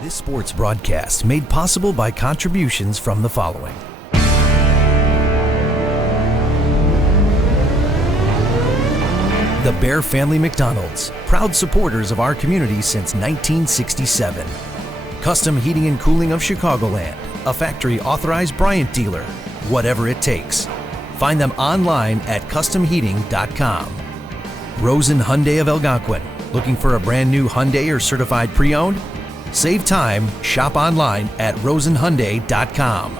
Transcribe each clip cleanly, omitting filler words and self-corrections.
This sports broadcast made possible by contributions from the following. The Bear Family McDonald's, proud supporters of our community since 1967. Custom Heating and Cooling of Chicagoland, a factory authorized Bryant dealer, whatever it takes. Find them online at customheating.com. Rosen Hyundai of Algonquin, looking for a brand new Hyundai or certified pre-owned? Save time, shop online at rosenhyundai.com.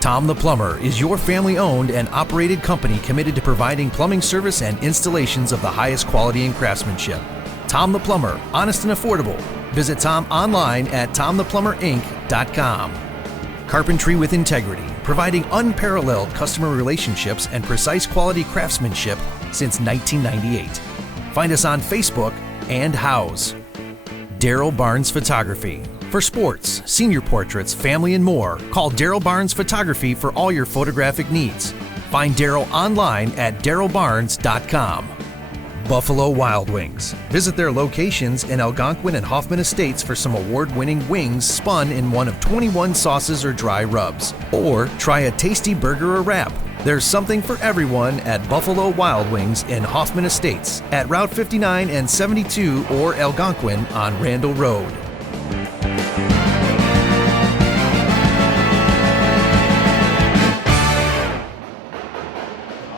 Tom the Plumber is your family-owned and operated company committed to providing plumbing service and installations of the highest quality and craftsmanship. Tom the Plumber, honest and affordable. Visit Tom online at tomtheplumberinc.com. Carpentry with integrity, providing unparalleled customer relationships and precise quality craftsmanship since 1998. Find us on Facebook and House. Derryl Barnes Photography. For sports, senior portraits, family, and more, call Derryl Barnes Photography for all your photographic needs. Find Derryl online at derrylbarnes.com. Buffalo Wild Wings. Visit their locations in Algonquin and Hoffman Estates for some award-winning wings spun in one of 21 sauces or dry rubs. Or try a tasty burger or wrap. There's something for everyone at Buffalo Wild Wings in Hoffman Estates at Route 59 and 72 or Algonquin on Randall Road.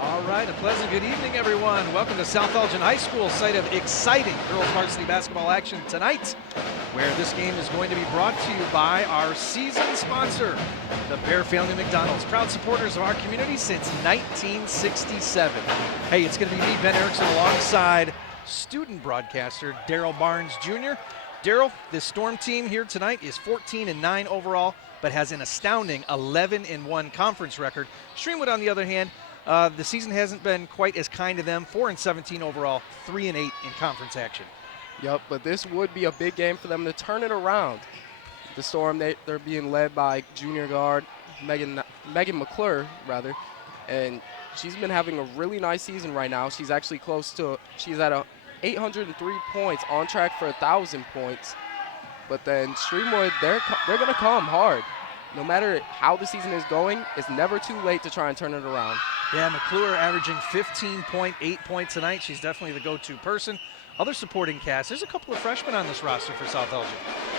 All right, a pleasant good evening, everyone. Welcome to South Elgin High School, site of exciting girls varsity basketball action tonight, where this game is going to be brought to you by our season sponsor, the Bear Family McDonald's, proud supporters of our community since 1967. Hey, it's going to be me, Ben Erickson, alongside student broadcaster Derryl Barnes Jr. Derryl, this Storm team here tonight is 14-9 overall, but has an astounding 11-1 conference record. Streamwood, on the other hand, the season hasn't been quite as kind to them. 4-17 overall, 3-8 in conference action. Yep, but this would be a big game for them to turn it around. The Storm, they're being led by junior guard Megan McClure, and she's been having a really nice season right now. She's actually she's at 803 points, on track for 1,000 points. But then Streamwood, they're going to come hard. No matter how the season is going, it's never too late to try and turn it around. Yeah, McClure averaging 15.8 points tonight. She's definitely the go-to person. Other supporting cast, there's a couple of freshmen on this roster for South Elgin.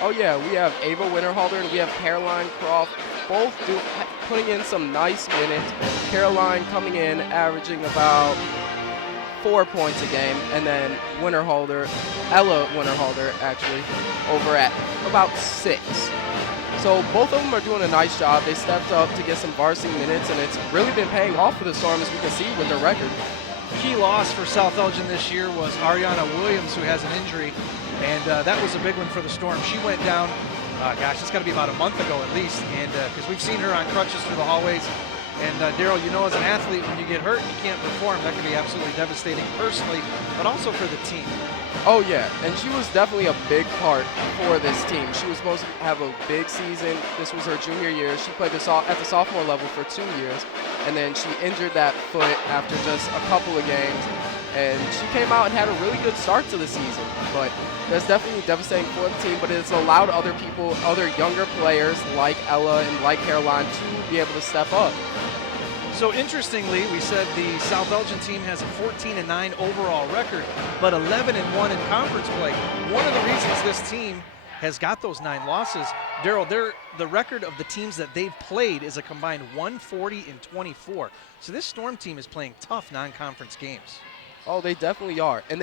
Oh yeah, we have Ava Winterhalter and we have Caroline Croft, both putting in some nice minutes. Caroline coming in, averaging about 4 points a game, and then Ella Winterhalter actually, over at about 6. So both of them are doing a nice job. They stepped up to get some varsity minutes, and it's really been paying off for the Storm, as we can see with their record. Key loss for South Elgin this year was Ariana Williams, who has an injury, and that was a big one for the Storm. She went down, it's got to be about a month ago at least, and because we've seen her on crutches through the hallways. And Derryl, you know, as an athlete, when you get hurt and you can't perform, that can be absolutely devastating personally, but also for the team. Oh yeah, and she was definitely a big part for this team. She was supposed to have a big season. This was her junior year. She played at the sophomore level for 2 years, and then she injured that foot after just a couple of games. And she came out and had a really good start to the season. But that's definitely devastating for the team, but it's allowed other younger players like Ella and like Caroline to be able to step up. So interestingly, we said the South Elgin team has a 14-9 overall record, but 11-1 in conference play. One of the reasons this team has got those 9 losses, Derryl, the record of the teams that they've played is a combined 140-24. So this Storm team is playing tough non-conference games. Oh, they definitely are, and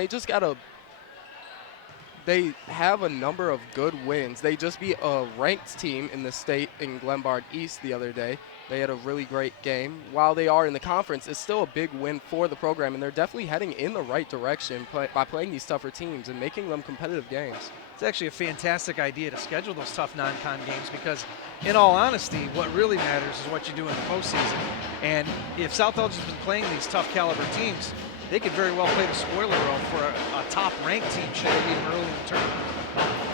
they have a number of good wins. They just beat a ranked team in the state in Glenbard East the other day. They had a really great game. While they are in the conference, it's still a big win for the program, and they're definitely heading in the right direction by playing these tougher teams and making them competitive games. It's actually a fantastic idea to schedule those tough non-con games because, in all honesty, what really matters is what you do in the postseason. And if South Elgin's been playing these tough caliber teams, they could very well play the spoiler role for a top-ranked team should they beat them early in the tournament.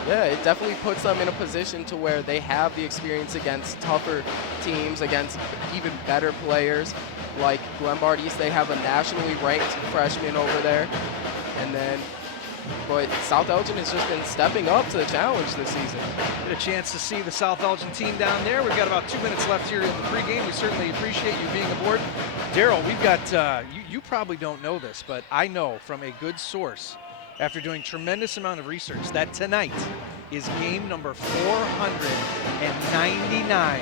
Yeah, it definitely puts them in a position to where they have the experience against tougher teams, against even better players. Like Glenbard East, they have a nationally ranked freshman over there. And then but South Elgin has just been stepping up to the challenge this season. Get a chance to see the South Elgin team down there. We've got about 2 minutes left here in the pregame. We certainly appreciate you being aboard. Derryl, we've got, you probably don't know this, but I know from a good source, after doing tremendous amount of research, that tonight is game number 499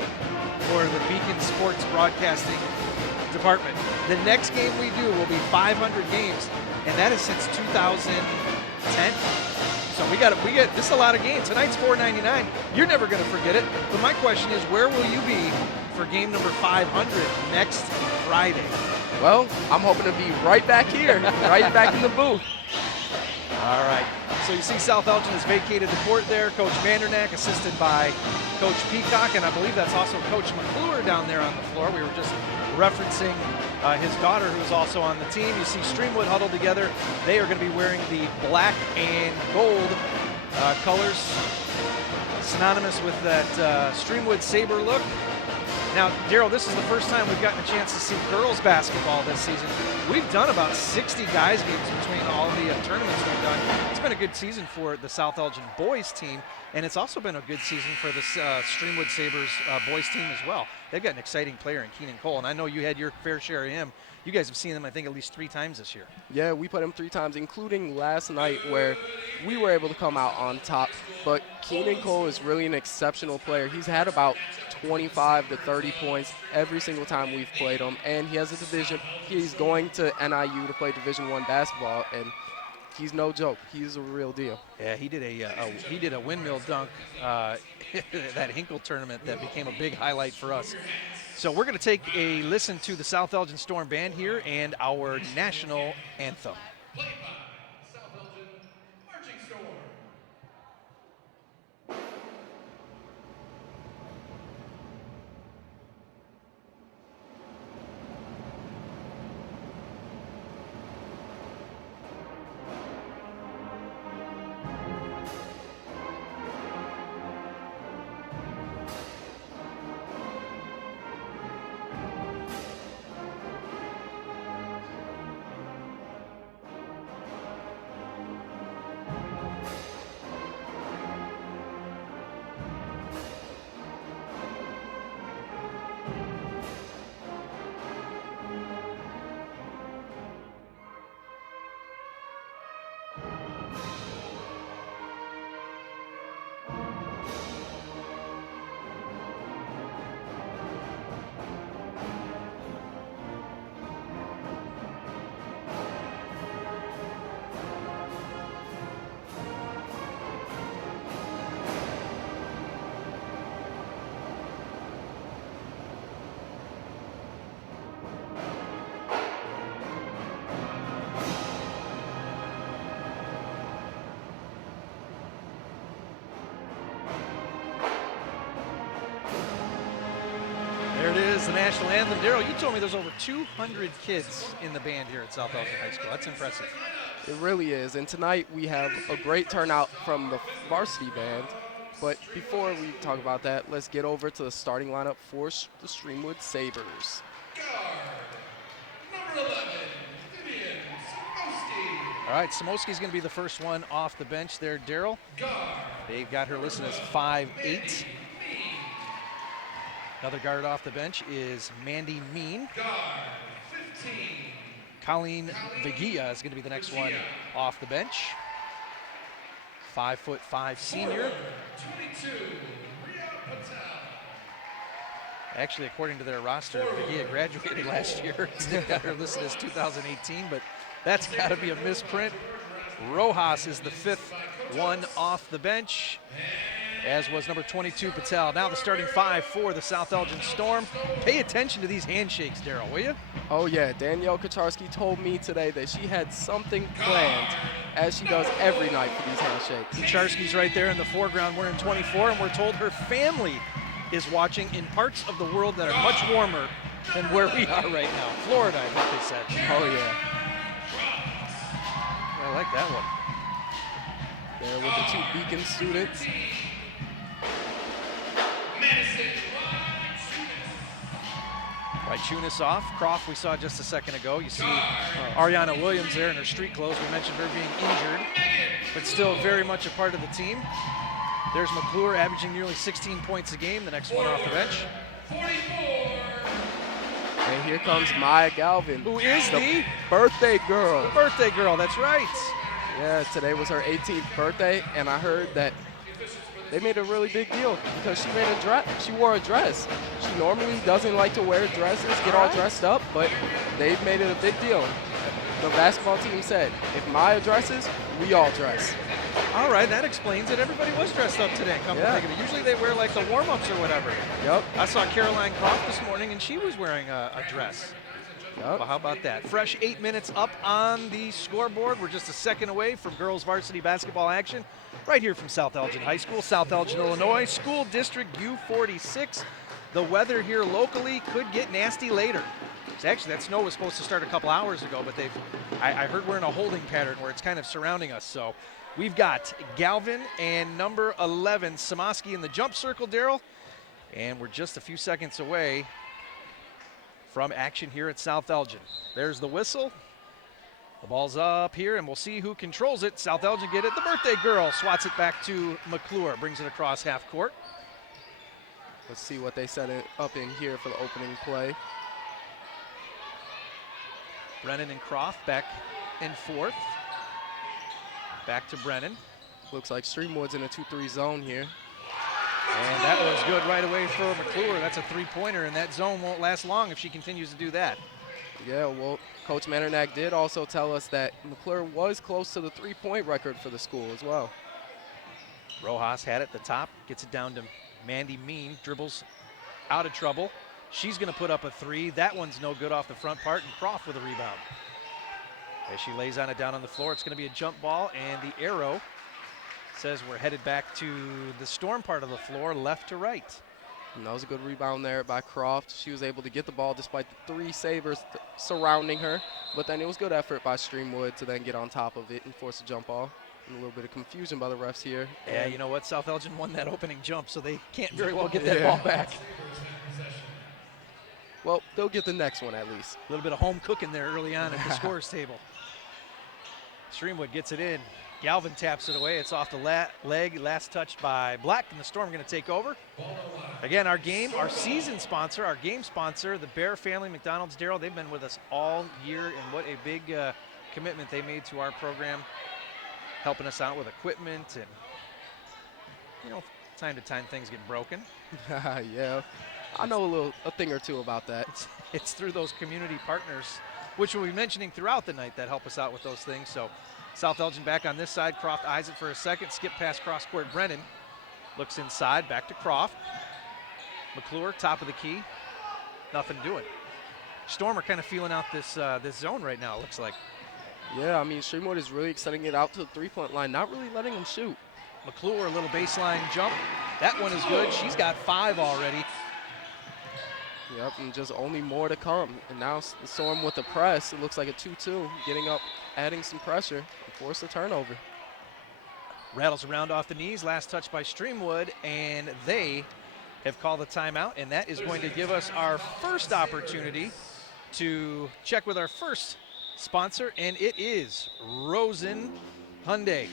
for the Beacon Sports Broadcasting Department. The next game we do will be 500 games, and that is since 2010. So we get this is a lot of games. Tonight's 499. You're never going to forget it. But my question is, where will you be for game number 500 next Friday? Well, I'm hoping to be right back here, right back in the booth. All right. So you see South Elgin has vacated the court there. Coach Vandernack assisted by Coach Peacock, and I believe that's also Coach McClure down there on the floor. We were just referencing his daughter, who is also on the team. You see Streamwood huddled together. They are going to be wearing the black and gold colors, synonymous with that Streamwood Sabre look. Now, Derryl, this is the first time we've gotten a chance to see girls basketball this season. We've done about 60 guys games between all the tournaments we've done. It's been a good season for the South Elgin boys team, and it's also been a good season for the Streamwood Sabres boys team as well. They've got an exciting player in Keenan Cole, and I know you had your fair share of him. You guys have seen him, I think, at least 3 times this year. Yeah, we put him 3 times, including last night where we were able to come out on top. But Keenan Cole is really an exceptional player. He's had about 25 to 30 points every single time we've played him, and he has a division. He's going to NIU to play Division I basketball, and he's no joke. He's a real deal. Yeah, he did a windmill dunk that Hinkle tournament that became a big highlight for us. So we're going to take a listen to the South Elgin Storm Band here and our national anthem. Played by South Elgin Marching Storm. There it is, the national anthem. Derryl, you told me there's over 200 kids in the band here at South Elgin High School. That's impressive. It really is. And tonight we have a great turnout from the varsity band. But before we talk about that, let's get over to the starting lineup for the Streamwood Sabres. Guard, number 11, Vivian Samoski. All right, Samoski's going to be the first one off the bench there, Derryl. They've got her listed as 5'8". Another guard off the bench is Mandy Mean. Guard, 15. Colleen Vigia is going to be the next one off the bench. 5'5" senior. 22, Ria Patel. Actually, according to their roster, Vigia graduated last year. They've got her listed as 2018, but that's got to be a misprint. Rojas is the 5th one off the bench, as was number 22, Patel. Now the starting 5 for the South Elgin Storm. Pay attention to these handshakes, Derryl, will you? Oh, yeah. Danielle Kacharski told me today that she had something planned, as she does every night for these handshakes. Kacharski's right there in the foreground wearing 24, and we're told her family is watching in parts of the world that are much warmer than where we are right now. Florida, I think they said. Oh, yeah. I like that one. There with the 2 Beacon students. Off. Croft we saw just a second ago. You see Ariana Williams there in her street clothes. We mentioned her being injured, but still very much a part of the team. There's McClure averaging nearly 16 points a game, the next one off the bench. And here comes Maya Galvin. Who is the birthday girl. The birthday girl, that's right. Yeah, today was her 18th birthday, and I heard that they made a really big deal because she wore a dress. She normally doesn't like to wear dresses, get all dressed up, but they've made it a big deal. The basketball team said, if Maya dresses, we all dress. All right, that explains it. Everybody was dressed up today. Come to think of it. Usually they wear like the warm-ups or whatever. Yep. I saw Caroline Croft this morning, and she was wearing a dress. Yep. Well, how about that? Fresh 8 minutes up on the scoreboard. We're just a second away from girls varsity basketball action right here from South Elgin High School, South Elgin, Illinois, School District U46. The weather here locally could get nasty later. Actually, that snow was supposed to start a couple hours ago, but I heard we're in a holding pattern where it's kind of surrounding us. So we've got Galvin and number 11, Samoski in the jump circle, Derryl. And we're just a few seconds away from action here at South Elgin. There's the whistle. The ball's up here, and we'll see who controls it. South Elgin get it. The birthday girl swats it back to McClure, brings it across half court. Let's see what they set it up in here for the opening play. Brennan and Croft back and forth. Back to Brennan. Looks like Streamwood's in a 2-3 zone here. And that was good right away for McClure. That's a three-pointer, and that zone won't last long if she continues to do that. Yeah, well, Coach Mandernack did also tell us that McClure was close to the three-point record for the school as well. Rojas had it at the top, gets it down to Mandy Mean, dribbles out of trouble. She's going to put up a three. That one's no good off the front part, and Croft with a rebound. As she lays on it down on the floor, it's going to be a jump ball, and the arrow says we're headed back to the Storm part of the floor, left to right. And that was a good rebound there by Croft. She was able to get the ball despite the three Sabres surrounding her. But then it was good effort by Streamwood to then get on top of it and force a jump ball. And a little bit of confusion by the refs here. Yeah, you know what? South Elgin won that opening jump, so they can't very well get that ball back. Well, they'll get the next one at least. A little bit of home cooking there early on at the scorer's table. Streamwood gets it in. Galvin taps it away. It's off the leg, last touched by Black, and the Storm going to take over. Again, our season sponsor, our game sponsor, the Bear Family McDonald's, Derryl, they've been with us all year, and what a big commitment they made to our program, helping us out with equipment, and, you know, time to time things get broken. Yeah, I know a thing or two about that. It's through those community partners, which we'll be mentioning throughout the night, that help us out with those things. So South Elgin back on this side. Croft eyes it for a second. Skip past cross court. Brennan looks inside. Back to Croft. McClure, top of the key. Nothing doing. Storm are kind of feeling out this zone right now, it looks like. Yeah, I mean, Streamwood is really extending it out to the three-point line, not really letting them shoot. McClure, a little baseline jump. That one is good. She's got 5 already. Yep, and just only more to come. And now the Storm with the press. It looks like a 2-2, getting up, adding some pressure, and force a turnover. Rattles around off the knees. Last touch by Streamwood, and they have called the timeout, and that is going to give us our first opportunity to check with our first sponsor, and it is Rosen Hyundai.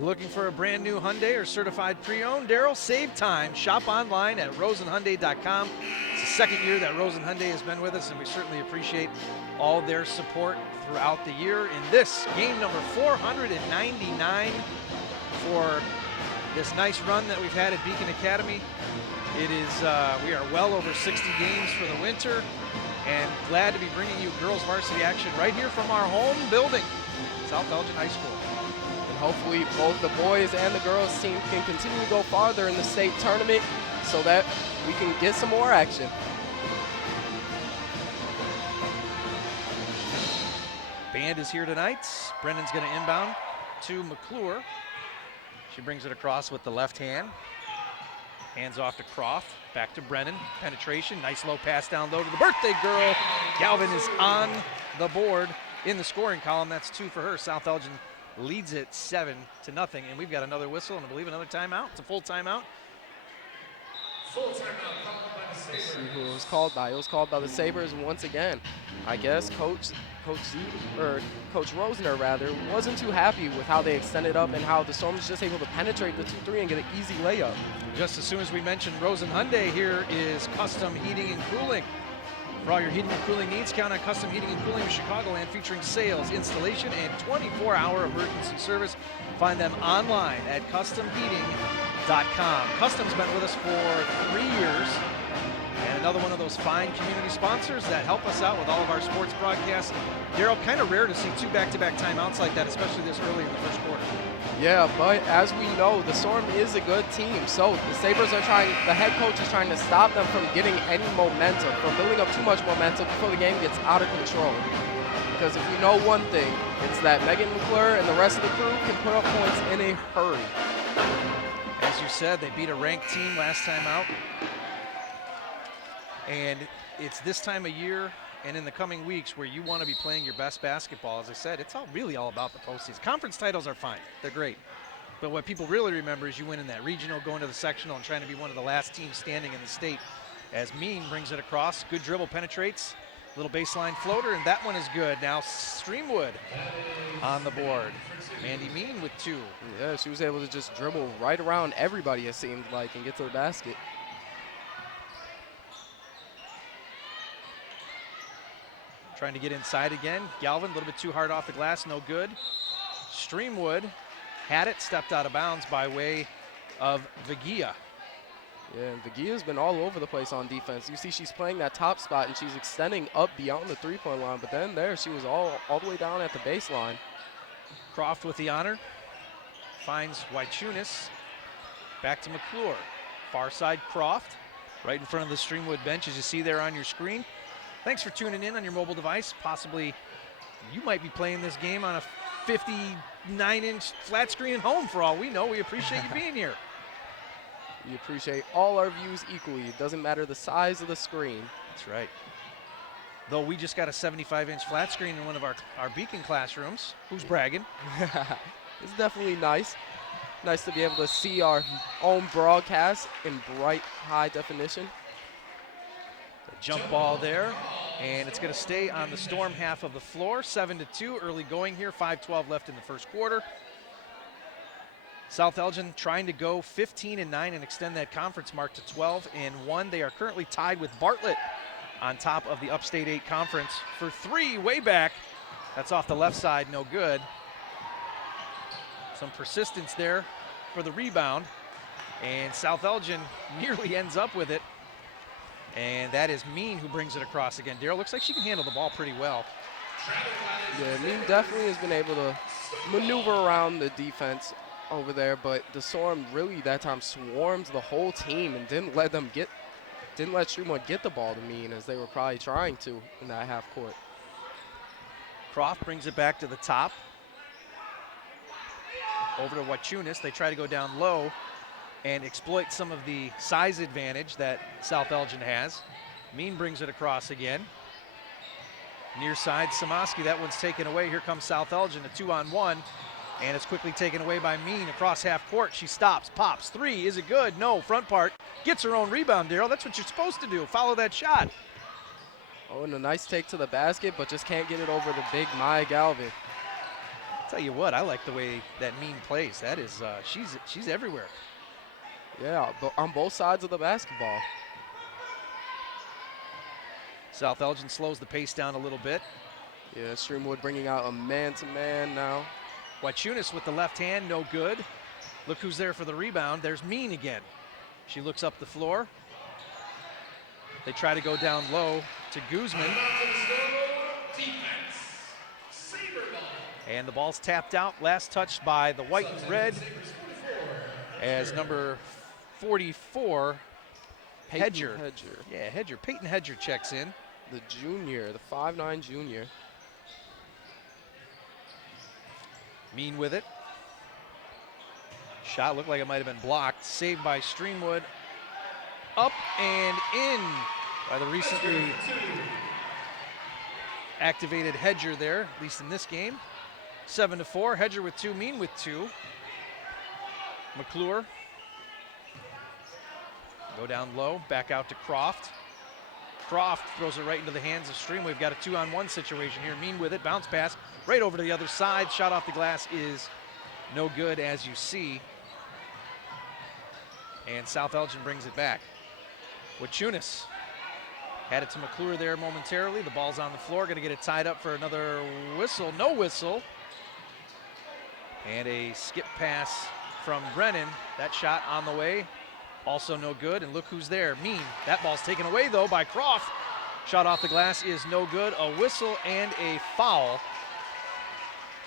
Looking for a brand new Hyundai or certified pre-owned? Derryl, save time. Shop online at rosenhyundai.com. It's the second year that Rosen Hyundai has been with us, and we certainly appreciate all their support throughout the year. In this game number 499 for this nice run that we've had at Beacon Academy. It is, we are well over 60 games for the winter, and glad to be bringing you girls varsity action right here from our home building, South Elgin High School. Hopefully both the boys and the girls team can continue to go farther in the state tournament so that we can get some more action. Band is here tonight. Brennan's going to inbound to McClure. She brings it across with the left hand. Hands off to Croft. Back to Brennan. Penetration. Nice low pass down low to the birthday girl. Galvin is on the board in the scoring column. That's 2 for her. South Elgin leads it 7-0, and we've got another whistle and I believe another timeout. It's a full timeout. Let's see who it was called by. It was called by the Sabres, and once again, I guess Coach Rosner rather wasn't too happy with how they extended up and how the Storm was just able to penetrate the 2-3 and get an easy layup. Just as soon as we mentioned Rosen Hyundai, here is Custom Heating and Cooling. For all your heating and cooling needs, count on Custom Heating and Cooling of Chicagoland, featuring sales, installation, and 24-hour emergency service. Find them online at customheating.com. Custom's been with us for 3 years, and another one of those fine community sponsors that help us out with all of our sports broadcasts. Derryl, kind of rare to see 2 back-to-back timeouts like that, especially this early in the first quarter. Yeah, but as we know, the Storm is a good team. So the Sabres are the head coach is trying to stop them from getting any momentum, from building up too much momentum before the game gets out of control. Because if we know one thing, it's that Megan McClure and the rest of the crew can put up points in a hurry. As you said, they beat a ranked team last time out. And it's this time of year and in the coming weeks where you want to be playing your best basketball. As I said, it's really all about the postseason. Conference titles are fine. They're great. But what people really remember is you win in that regional, going to the sectional, and trying to be one of the last teams standing in the state. As Mean brings it across. Good dribble, penetrates. Little baseline floater, and that one is good. Now Streamwood on the board. Mandy Mean with 2. Yeah, she was able to just dribble right around everybody, it seemed like, and get to the basket. Trying to get inside again. Galvin, a little bit too hard off the glass, no good. Streamwood had it, stepped out of bounds by way of Vigia. Yeah, and Vigia's been all over the place on defense. You see she's playing that top spot, and she's extending up beyond the three-point line, but then there she was all the way down at the baseline. Croft with the honor. Finds Wychunas. Back to McClure. Far side Croft. Right in front of the Streamwood bench, as you see there on your screen. Thanks for tuning in on your mobile device. Possibly you might be playing this game on a 59-inch flat screen at home for all we know. We appreciate you being here. We appreciate all our views equally. It doesn't matter the size of the screen. That's right. Though we just got a 75-inch flat screen in one of our Beacon classrooms. Who's bragging? It's definitely nice. Nice to be able to see our own broadcast in bright, high definition. Jump ball there, and it's going to stay on the Storm half of the floor. 7-2, early going here, 5:12 left in the first quarter. South Elgin trying to go 15-9 and extend that conference mark to 12-1. They are currently tied with Bartlett on top of the Upstate 8 conference for 3 way back. That's off the left side, no good. Some persistence there for the rebound, and South Elgin nearly ends up with it. And that is Mean who brings it across again. Derryl, looks like she can handle the ball pretty well. Yeah, Mean definitely has been able to maneuver around the defense over there, but the Storm really that time swarmed the whole team and didn't let Streamwood get the ball to Mean, as they were probably trying to in that half court. Croft brings it back to the top. Over to Wychunas. They try to go down low and exploit some of the size advantage that South Elgin has. Mean brings it across again. Near side, Samaski, that one's taken away. Here comes South Elgin, a 2-on-1, and it's quickly taken away by Mean across half court. She stops, pops, 3, is it good? No, front part, gets her own rebound, Derryl. That's what you're supposed to do, follow that shot. Oh, and a nice take to the basket, but just can't get it over the big Maya Galvin. Tell you what, I like the way that Mean plays. That is, she's everywhere. Yeah, but on both sides of the basketball. South Elgin slows the pace down a little bit. Yeah, Streamwood bringing out a man-to-man now. Wychunas with the left hand, no good. Look who's there for the rebound. There's Mean again. She looks up the floor. They try to go down low to Guzman. And the ball's tapped out. Last touched by the white and red as number 44, Hedger. Yeah, Hedger. Peyton Hedger checks in. The junior, the 5'9" junior. Mean with it. Shot looked like it might have been blocked. Saved by Streamwood. Up and in by the recently activated Hedger there, at least in this game. 7-4. Hedger with 2, Mean with 2. McClure Go down low, back out to Croft. Croft throws it right into the hands of Stream. We've got a 2-on-1 situation here. Mean with it, bounce pass right over to the other side. Shot off the glass is no good, as you see. And South Elgin brings it back. Wachunas had it to McClure there momentarily. The ball's on the floor, gonna get it tied up for another whistle. No whistle. And a skip pass from Brennan. That shot on the way. Also no good, and look who's there, Mean. That ball's taken away, though, by Croft. Shot off the glass is no good. A whistle and a foul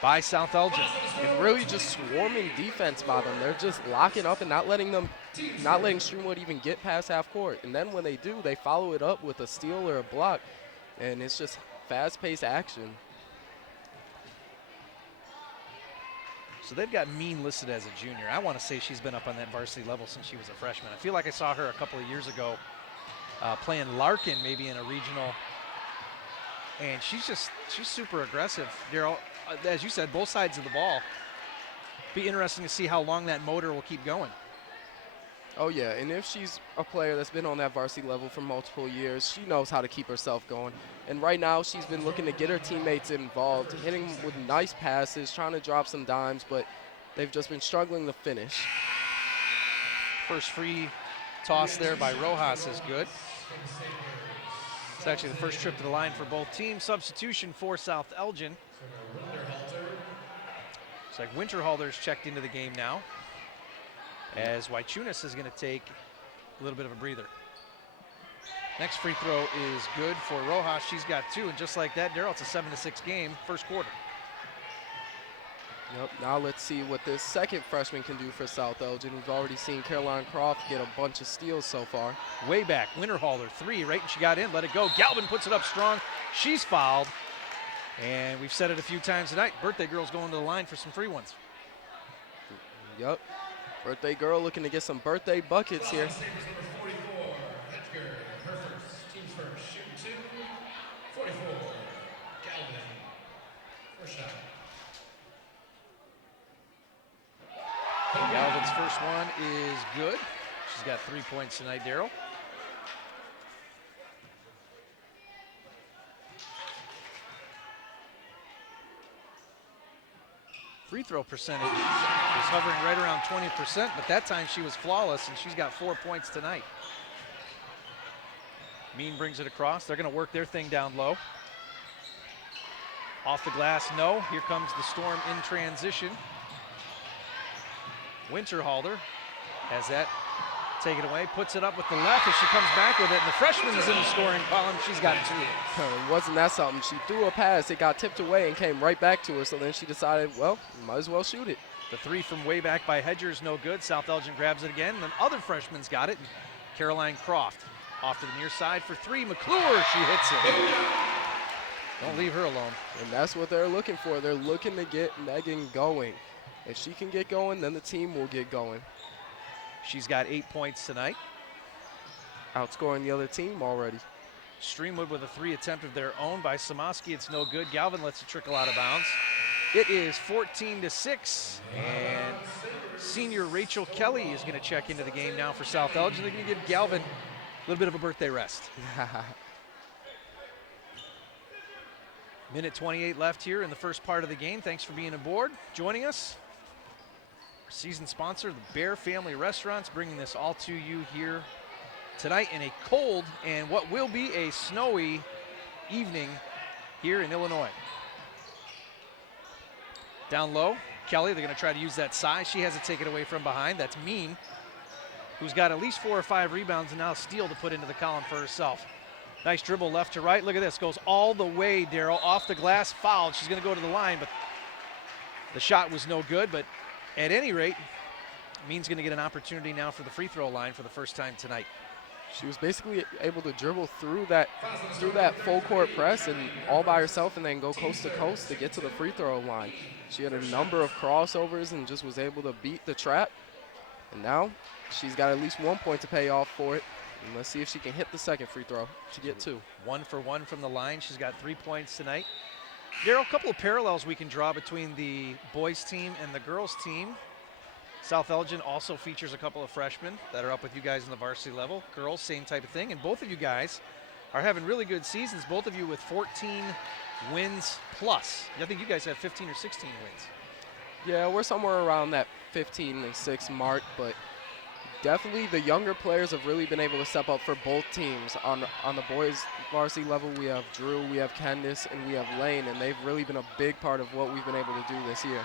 by South Elgin. And really just swarming defense by them. They're just locking up and not letting Streamwood even get past half court. And then when they do, they follow it up with a steal or a block, and it's just fast-paced action. So they've got Mean listed as a junior. I want to say she's been up on that varsity level since she was a freshman. I feel like I saw her a couple of years ago playing Larkin maybe in a regional. And she's super aggressive. Derryl, as you said, both sides of the ball. Be interesting to see how long that motor will keep going. Oh, yeah, and if she's a player that's been on that varsity level for multiple years, she knows how to keep herself going. And right now, she's been looking to get her teammates involved, hitting with nice passes, trying to drop some dimes, but they've just been struggling to finish. First free toss there by Rojas is good. It's actually the first trip to the line for both teams. Substitution for South Elgin. It's like Winterhalter's checked into the game now, as Wachunas is going to take a little bit of a breather. Next free throw is good for Rojas. She's got 2, and just like that, Derryl, it's a 7-6 game, first quarter. Yep, now let's see what this second freshman can do for South Elgin. We've already seen Caroline Croft get a bunch of steals so far. Way back, Winterhalter, 3, right, and she got in, let it go. Galvin puts it up strong. She's fouled, and we've said it a few times tonight, birthday girl's going to the line for some free ones. Yep. Birthday girl looking to get some birthday buckets here. Galvin's first one is good. She's got 3 points tonight, Derryl. Free throw percentage is hovering right around 20%, but that time she was flawless, and she's got 4 points tonight. Mean brings it across. They're going to work their thing down low. Off the glass, no. Here comes the Storm in transition. Winterhalter has that taken away, puts it up with the left as she comes back with it, and the freshman is in the scoring column. She's got 2. Wasn't that something? She threw a pass, it got tipped away and came right back to her, so then she decided, well, might as well shoot it. The 3 from way back by Hedgers, no good. South Elgin grabs it again, and the other freshman's got it. Caroline Croft off to the near side for 3. McClure, she hits it. Don't leave her alone. And that's what they're looking for. They're looking to get Megan going. If she can get going, then the team will get going. She's got 8 points tonight. Outscoring the other team already. Streamwood with a 3 attempt of their own by Samaski. It's no good. Galvin lets it trickle out of bounds. It is 14-6, and senior Rachel Kelly is going to check into the game now for South Elgin. They're going to give Galvin a little bit of a birthday rest. Minute 28 left here in the first part of the game. Thanks for being aboard, joining us. Our season sponsor, the Bear Family Restaurants, bringing this all to you here tonight in a cold and what will be a snowy evening here in Illinois. Down low, Kelly, they're going to try to use that size. She has it taken away from behind. That's Mean, who's got at least 4 or 5 rebounds and now a steal to put into the column for herself. Nice dribble left to right. Look at this. Goes all the way, Derryl. Off the glass, fouled. She's going to go to the line, but the shot was no good. But at any rate, Mean's going to get an opportunity now for the free throw line for the first time tonight. She was basically able to dribble through that full court press and all by herself and then go coast to coast to get to the free throw line. She had a number of crossovers and just was able to beat the trap. And now she's got at least 1 point to pay off for it. And let's see if she can hit the second free throw to get 2. 1 for 1 from the line. She's got 3 points tonight. Derryl, a couple of parallels we can draw between the boys team and the girls team. South Elgin also features a couple of freshmen that are up with you guys in the varsity level. Girls, same type of thing. And both of you guys are having really good seasons, both of you with 14 wins plus. I think you guys have 15 or 16 wins. Yeah, we're somewhere around that 15-6 mark, but definitely the younger players have really been able to step up for both teams. On the boys varsity level, we have Drew, we have Candace, and we have Lane, and they've really been a big part of what we've been able to do this year.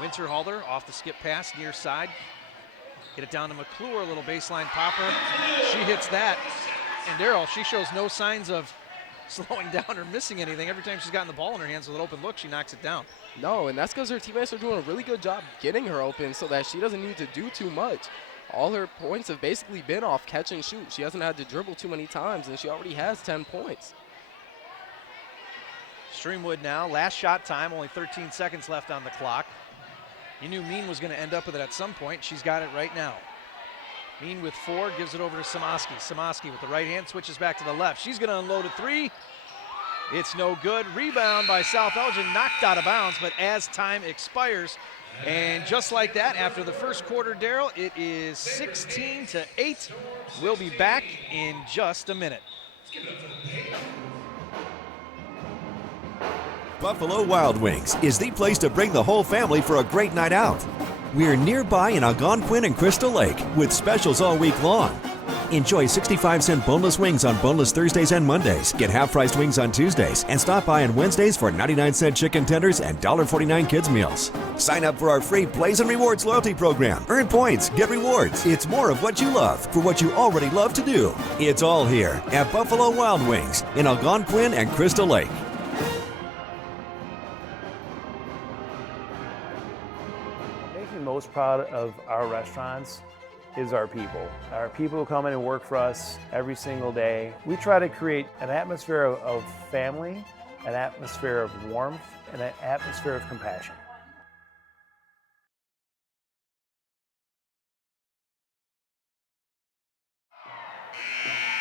Winterhalter off the skip pass near side. Get it down to McClure, a little baseline popper. She hits that. And Derryl, she shows no signs of slowing down or missing anything. Every time she's gotten the ball in her hands with an open look, she knocks it down. No, and that's because her teammates are doing a really good job getting her open so that she doesn't need to do too much. All her points have basically been off catch and shoot. She hasn't had to dribble too many times, and she already has 10 points. Streamwood now, last shot time, only 13 seconds left on the clock. You knew Mean was going to end up with it at some point. She's got it right now. Mean with 4, gives it over to Samoski. Samoski with the right hand, switches back to the left. She's going to unload a 3. It's no good. Rebound by South Elgin, knocked out of bounds, but as time expires, and just like that, after the first quarter, Derryl, it is 16-8. We'll be back in just a minute. Buffalo Wild Wings is the place to bring the whole family for a great night out. We're nearby in Algonquin and Crystal Lake with specials all week long. Enjoy 65-cent boneless wings on boneless Thursdays and Mondays. Get half-priced wings on Tuesdays and stop by on Wednesdays for 99-cent chicken tenders and $1.49 kids meals. Sign up for our free Plays and Rewards loyalty program. Earn points, get rewards. It's more of what you love for what you already love to do. It's all here at Buffalo Wild Wings in Algonquin and Crystal Lake. Most proud of our restaurants is our people. Our people who come in and work for us every single day. We try to create an atmosphere of family, an atmosphere of warmth, and an atmosphere of compassion.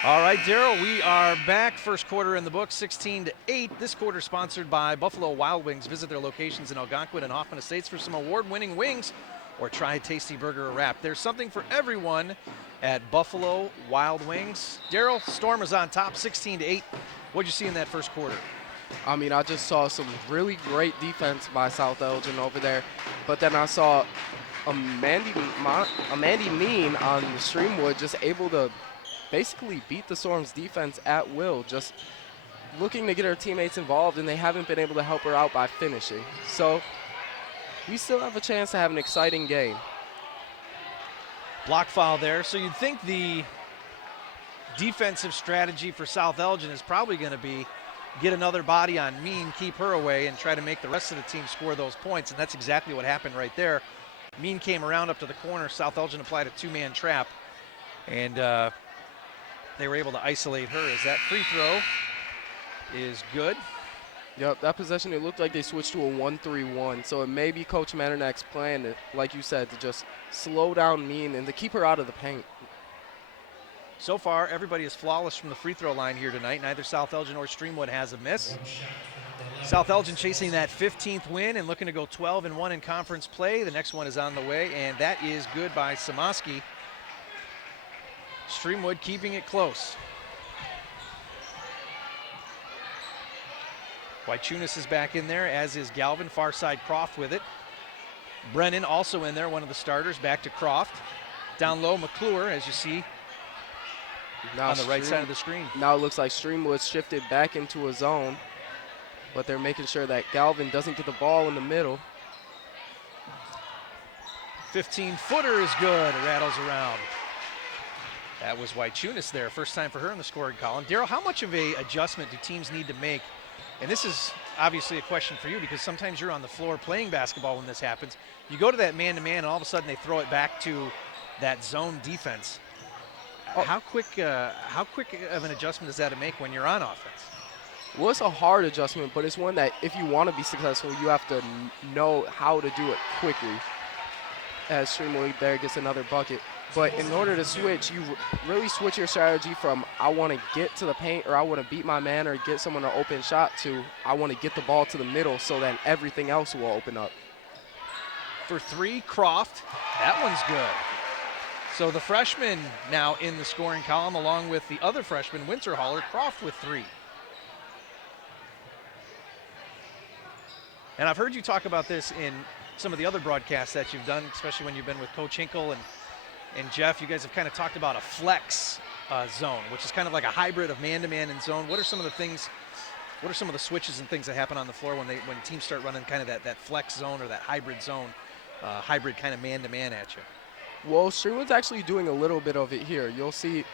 All right, Derryl, we are back. First quarter in the book, 16-8. This quarter sponsored by Buffalo Wild Wings. Visit their locations in Algonquin and Hoffman Estates for some award-winning wings or try a tasty burger or wrap. There's something for everyone at Buffalo Wild Wings. Derryl, Storm is on top, 16-8. What'd you see in that first quarter? I mean, I just saw some really great defense by South Elgin over there, but then I saw a Mandy Mean on the Streamwood just able to basically beat the Storm's defense at will, just looking to get her teammates involved, and they haven't been able to help her out by finishing. So we still have a chance to have an exciting game. Block foul there. So you'd think the defensive strategy for South Elgin is probably going to be get another body on Mean, keep her away, and try to make the rest of the team score those points, and that's exactly what happened right there. Mean came around up to the corner. South Elgin applied a two-man trap, and they were able to isolate her as that free throw is good. Yep, that possession, it looked like they switched to a 1-3-1, so it may be Coach Manernak's plan, to, like you said, to just slow down Mean and to keep her out of the paint. So far, everybody is flawless from the free throw line here tonight. Neither South Elgin or Streamwood has a miss. South Elgin chasing that 15th win and looking to go 12-1 in conference play. The next one is on the way, and that is good by Samoski. Streamwood keeping it close. Wychunas is back in there, as is Galvin. Far side, Croft with it. Brennan also in there, one of the starters. Back to Croft. Down low, McClure, as you see now on the right side of the screen. Now it looks like Streamwood shifted back into a zone, but they're making sure that Galvin doesn't get the ball in the middle. 15-footer is good. It rattles around. That was Wychunas there. First time for her in the scoring column. Derryl, how much of a adjustment do teams need to make? And this is obviously a question for you because sometimes you're on the floor playing basketball when this happens. You go to that man-to-man and all of a sudden they throw it back to that zone defense. How quick of an adjustment is that to make when you're on offense? Well, it's a hard adjustment, but it's one that if you want to be successful, you have to know how to do it quickly. As Streamwood there gets another bucket. But in order to switch, you really switch your strategy from I want to get to the paint or I want to beat my man or get someone an open shot to I want to get the ball to the middle so then everything else will open up. For three, Croft. That one's good. So the freshman now in the scoring column, along with the other freshman, Winterhaller. Croft with three. And I've heard you talk about this in some of the other broadcasts that you've done, especially when you've been with Coach Hinkle and Jeff. You guys have kind of talked about a flex zone, which is kind of like a hybrid of man-to-man and zone. What are some of the things, what are some of the switches and things that happen on the floor when teams start running kind of that flex zone or that hybrid zone, hybrid kind of man-to-man at you? Well, Streamwood's actually doing a little bit of it here. You'll see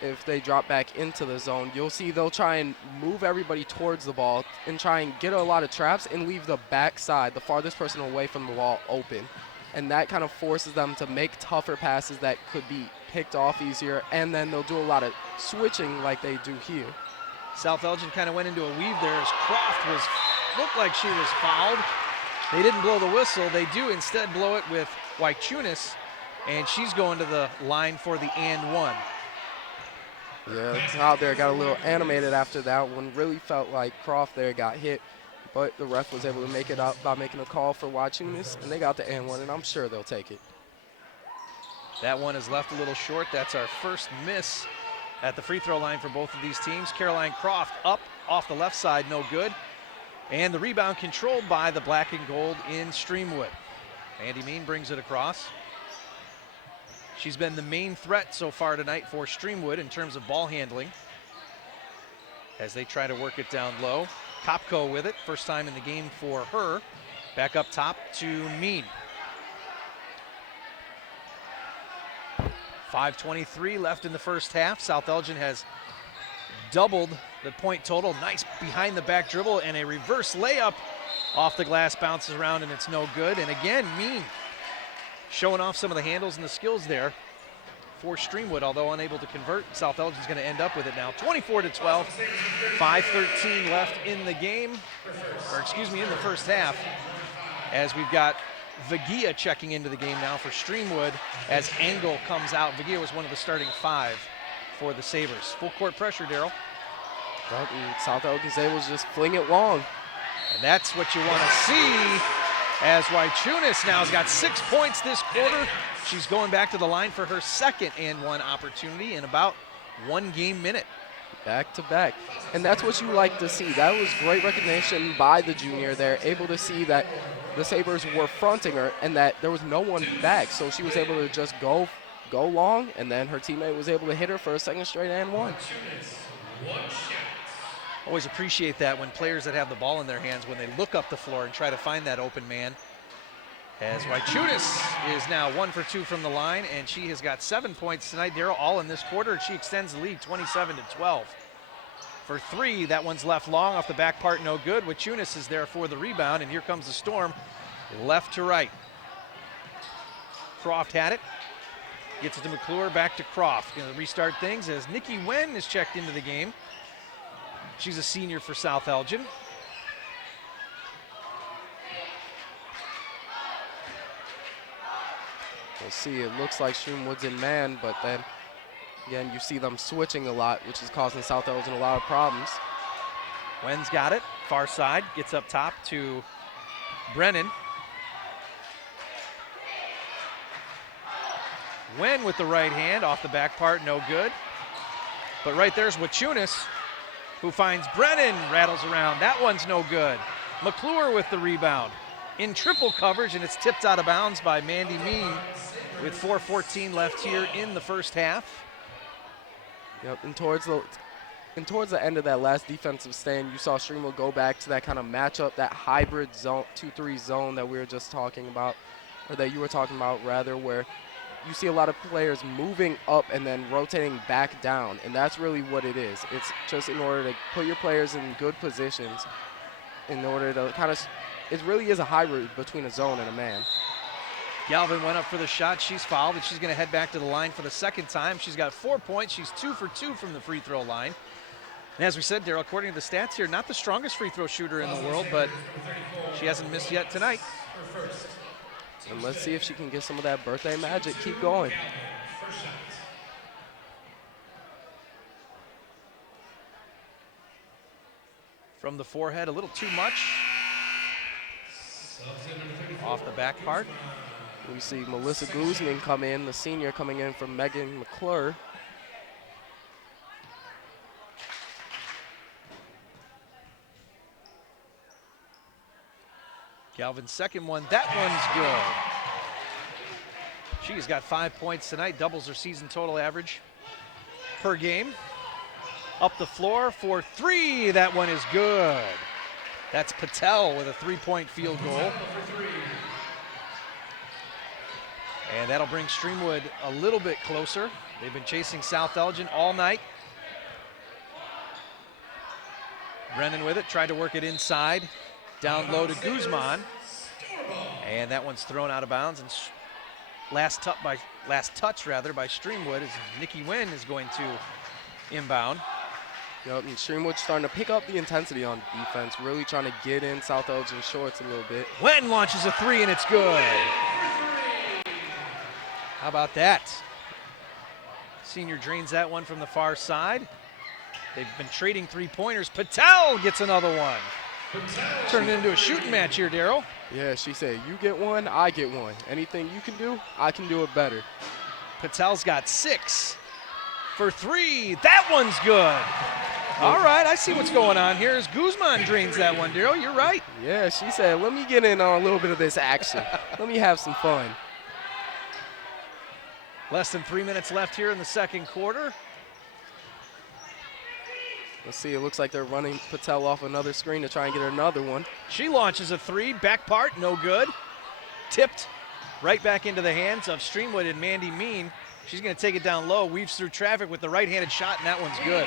if they drop back into the zone, you'll see they'll try and move everybody towards the ball and try and get a lot of traps and leave the backside, the farthest person away from the ball, open. And that kind of forces them to make tougher passes that could be picked off easier, and then they'll do a lot of switching like they do here. South Elgin kind of went into a weave there as Croft looked like she was fouled. They didn't blow the whistle. They do instead blow it with Wychunas, and she's going to the line for the and one. Yeah, it's out there got a little animated after that one. Really felt like Croft there got hit, but the ref was able to make it up by making a call for Wychunas, and they got the and one, and I'm sure they'll take it. That one is left a little short. That's our first miss at the free throw line for both of these teams. Caroline Croft up off the left side, no good. And the rebound controlled by the black and gold in Streamwood. Andy Mean brings it across. She's been the main threat so far tonight for Streamwood in terms of ball handling as they try to work it down low. Kopko with it, first time in the game for her. Back up top to Mean. 5:23 left in the first half. South Elgin has doubled the point total. Nice behind the back dribble and a reverse layup off the glass, bounces around and it's no good. And again, Mean showing off some of the handles and the skills there for Streamwood, although unable to convert. South Elgin's going to end up with it now. 24-12, 5:13 left in the game, or excuse me, in the first half, as we've got Vagia checking into the game now for Streamwood as Engel comes out. Vagia was one of the starting five for the Sabres. Full court pressure, Derryl. Well, South Elgin's able to just fling it long. And that's what you want to see, as Wychunas now has got 6 points this quarter. She's going back to the line for her second and one opportunity in about 1 game minute. Back to back. And that's what you like to see. That was great recognition by the junior there, able to see that the Sabres were fronting her and that there was no one back. So she was able to just go long, and then her teammate was able to hit her for a second straight and one. Always appreciate that when players that have the ball in their hands, when they look up the floor and try to find that open man. As Wychunas is now 1 for 2 from the line, and she has got 7 points tonight, Derryl, all in this quarter, and she extends the lead 27-12. For three, that one's left long off the back part, no good. Wychunas is there for the rebound, and here comes the storm, left to right. Croft had it, gets it to McClure, back to Croft. Going to restart things as Nikki Wen is checked into the game. She's a senior for South Elgin. We'll see, it looks like Streamwood's in man, but then again, you see them switching a lot, which is causing South Elgin a lot of problems. Wen's got it, far side, gets up top to Brennan. Wen with the right hand, off the back part, no good. But right there's Wychunas, who finds Brennan, rattles around. That one's no good. McClure with the rebound. In triple coverage, and it's tipped out of bounds by Mandy Mean with 4:14 left here in the first half. Yep, and towards the end of that last defensive stand, you saw Streamwood go back to that kind of matchup, that hybrid zone, 2-3 zone that we were just talking about, or that you were talking about rather, where you see a lot of players moving up and then rotating back down, and that's really what it is. It's just in order to put your players in good positions, in order to kind of, it really is a hybrid between a zone and a man. Galvin went up for the shot. She's fouled, and she's going to head back to the line for the second time. She's got 4 points. She's 2 for 2 from the free throw line. And as we said, Derryl, according to the stats here, not the strongest free throw shooter in the world, but she hasn't missed yet tonight. And let's see if she can get some of that birthday magic. Keep going. From the forehead, a little too much. off the back part. We see Melissa Guzman come in, the senior coming in from Megan McClure. Galvin's second one, that one's good. She's got 5 points tonight, doubles her season total average per game. Up the floor for three, that one is good. That's Patel with a 3-point field goal. And that'll bring Streamwood a little bit closer. They've been chasing South Elgin all night. Brennan with it, tried to work it inside. Down low to Guzman. And that one's thrown out of bounds. And last touch by Streamwood as Nikki Nguyen is going to inbound. Yep, and Streamwood starting to pick up the intensity on defense, really trying to get in South Elgin shorts a little bit. Nguyen launches a three and it's good. How about that? Senior drains that one from the far side. They've been trading three-pointers. Patel gets another one. Turning it into a shooting match here, Derryl. Yeah, she said, you get one, I get one. Anything you can do, I can do it better. Patel's got 6 for 3. That one's good. All right, I see what's going on here as Guzman drains that one, Derryl. You're right. Yeah, she said, let me get in on a little bit of this action. Let me have some fun. Less than 3 minutes left here in the second quarter. Let's see, it looks like they're running Patel off another screen to try and get her another one. She launches a 3, back part, no good. Tipped right back into the hands of Streamwood and Mandy Mean. She's going to take it down low, weaves through traffic with the right-handed shot, and that one's good.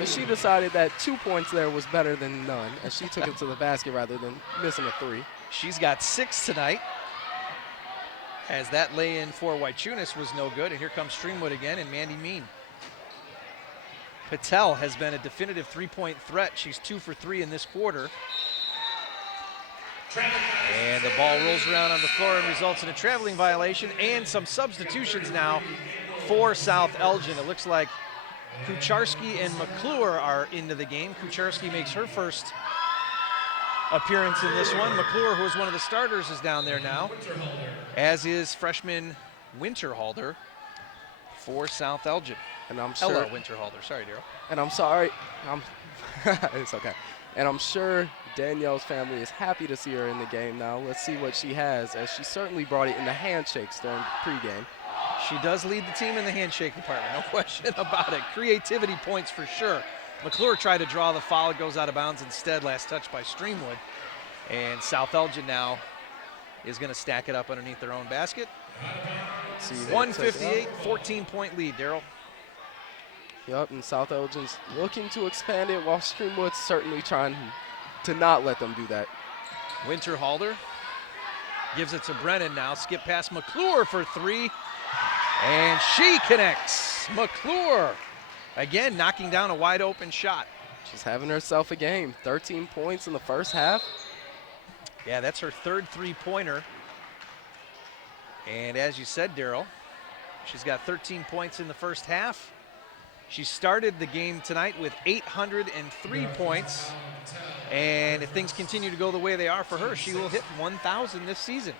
And she decided that 2 points there was better than none, as she took it to the basket rather than missing a 3. She's got 6 tonight, as that lay-in for Wychunas was no good, and here comes Streamwood again and Mandy Mean. Patel has been a definitive 3-point threat. She's 2 for 3 in this quarter. And the ball rolls around on the floor and results in a traveling violation and some substitutions now for South Elgin. It looks like Kucharski and McClure are into the game. Kucharski makes her first appearance in this one. McClure, who was one of the starters, is down there now, as is freshman Winterhalter for South Elgin. And I'm sure Ella Winterhalter. Sorry, Derryl. And I'm sorry. It's okay. And I'm sure Danielle's family is happy to see her in the game now. Let's see what she has, as she certainly brought it in the handshakes during pregame. She does lead the team in the handshake department, no question about it. Creativity points for sure. McClure tried to draw the foul. It goes out of bounds instead. Last touch by Streamwood. And South Elgin now is going to stack it up underneath their own basket. 158, 14-point lead, Derryl. Yep, and South Elgin's looking to expand it while Streamwood's certainly trying to not let them do that. Winterhalter gives it to Brennan now. Skip past McClure for 3. And she connects. McClure, again, knocking down a wide open shot. She's having herself a game. 13 points in the first half. Yeah, that's her third three-pointer. And as you said, Derryl, she's got 13 points in the first half. She started the game tonight with 803 points. And if things continue to go the way they are for her, she will hit 1,000 this season.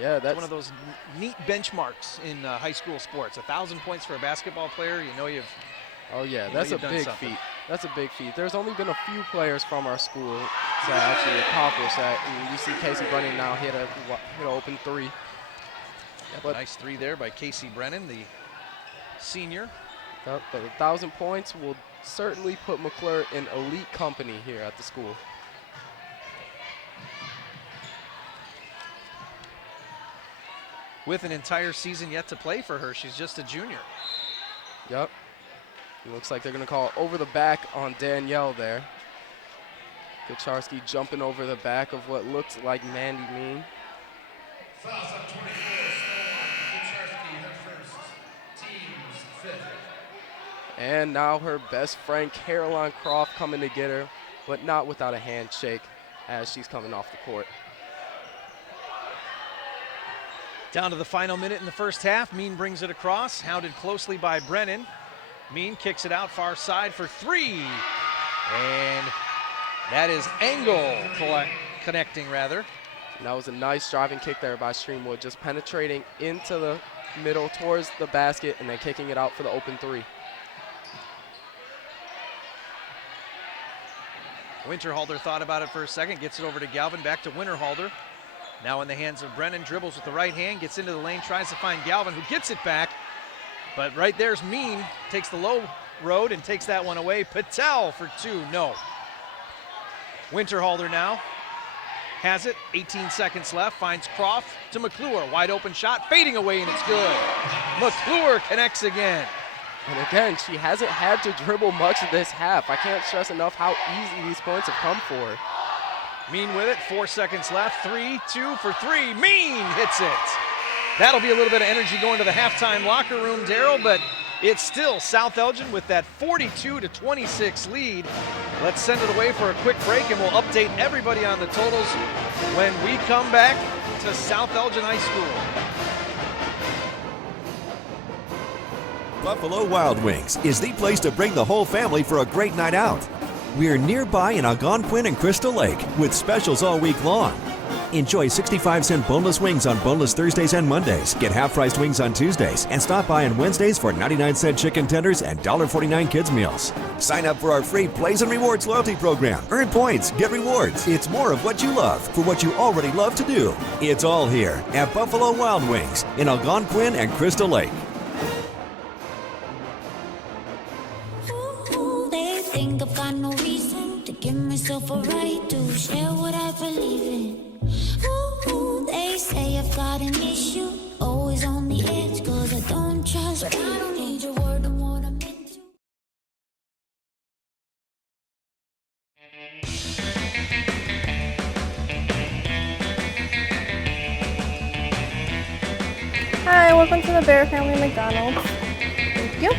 Yeah, that's one of those neat benchmarks in high school sports. 1,000 points for a basketball player, you know you've. Oh yeah, that's a big feat. That's a big feat. There's only been a few players from our school to actually accomplish that. And you see Casey Brennan now hit an open 3. Yep, nice 3 there by Casey Brennan, the senior. Yep, but 1,000 points will certainly put McClure in elite company here at the school. With an entire season yet to play for her, she's just a junior. Yep. It looks like they're going to call over the back on Danielle there. Kucharski jumping over the back of what looks like Mandy Mean. And now her best friend, Caroline Croft, coming to get her, but not without a handshake as she's coming off the court. Down to the final minute in the first half. Mean brings it across, hounded closely by Brennan. Mean kicks it out far side for 3. And that is Engel connecting, rather. And that was a nice driving kick there by Streamwood, just penetrating into the middle towards the basket and then kicking it out for the open three. Winterhalter thought about it for a second, gets it over to Galvin, back to Winterhalter. Now in the hands of Brennan, dribbles with the right hand, gets into the lane, tries to find Galvin, who gets it back. But right there's Mean, takes the low road and takes that one away. Patel for two, no. Winterhalter now has it, 18 seconds left, finds Croft to McClure. Wide open shot, fading away, and it's good. McClure connects again. And again, she hasn't had to dribble much of this half. I can't stress enough how easy these points have come for her. Mean with it, 4 seconds left, 3, 2 for 3. Mean hits it. That'll be a little bit of energy going to the halftime locker room, Derryl, but it's still South Elgin with that 42-26 lead. Let's send it away for a quick break, and we'll update everybody on the totals when we come back to South Elgin High School. Buffalo Wild Wings is the place to bring the whole family for a great night out. We're nearby in Algonquin and Crystal Lake with specials all week long. Enjoy 65-cent boneless wings on boneless Thursdays and Mondays. Get half-priced wings on Tuesdays and stop by on Wednesdays for 99-cent chicken tenders and $1.49 kids meals. Sign up for our free Plays and Rewards loyalty program. Earn points, get rewards. It's more of what you love for what you already love to do. It's all here at Buffalo Wild Wings in Algonquin and Crystal Lake. They think I've got no reason to give myself a right to share what I believe in. They say I've got an issue, always on the edge, cause I don't trust, but I don't need your word on what I'm into. Hi, welcome to the Bear Family McDonald's. Thank you.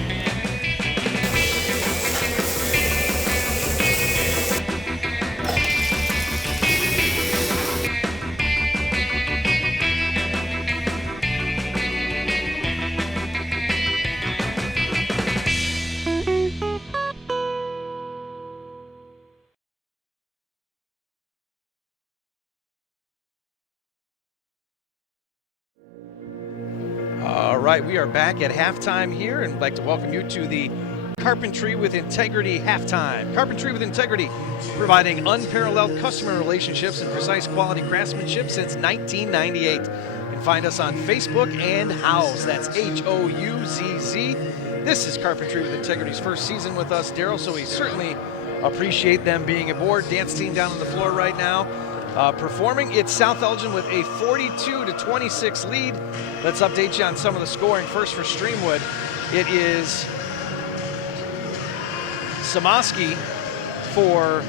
All right, we are back at halftime here, and I'd like to welcome you to the Carpentry with Integrity halftime. Carpentry with Integrity, providing unparalleled customer relationships and precise quality craftsmanship since 1998. You can find us on Facebook and Houzz. That's Houzz. This is Carpentry with Integrity's first season with us, Derryl, so we certainly appreciate them being aboard. Dance team down on the floor right now. Performing. It's South Elgin with a 42-26 lead. Let's update you on some of the scoring. First for Streamwood, it is Samoski for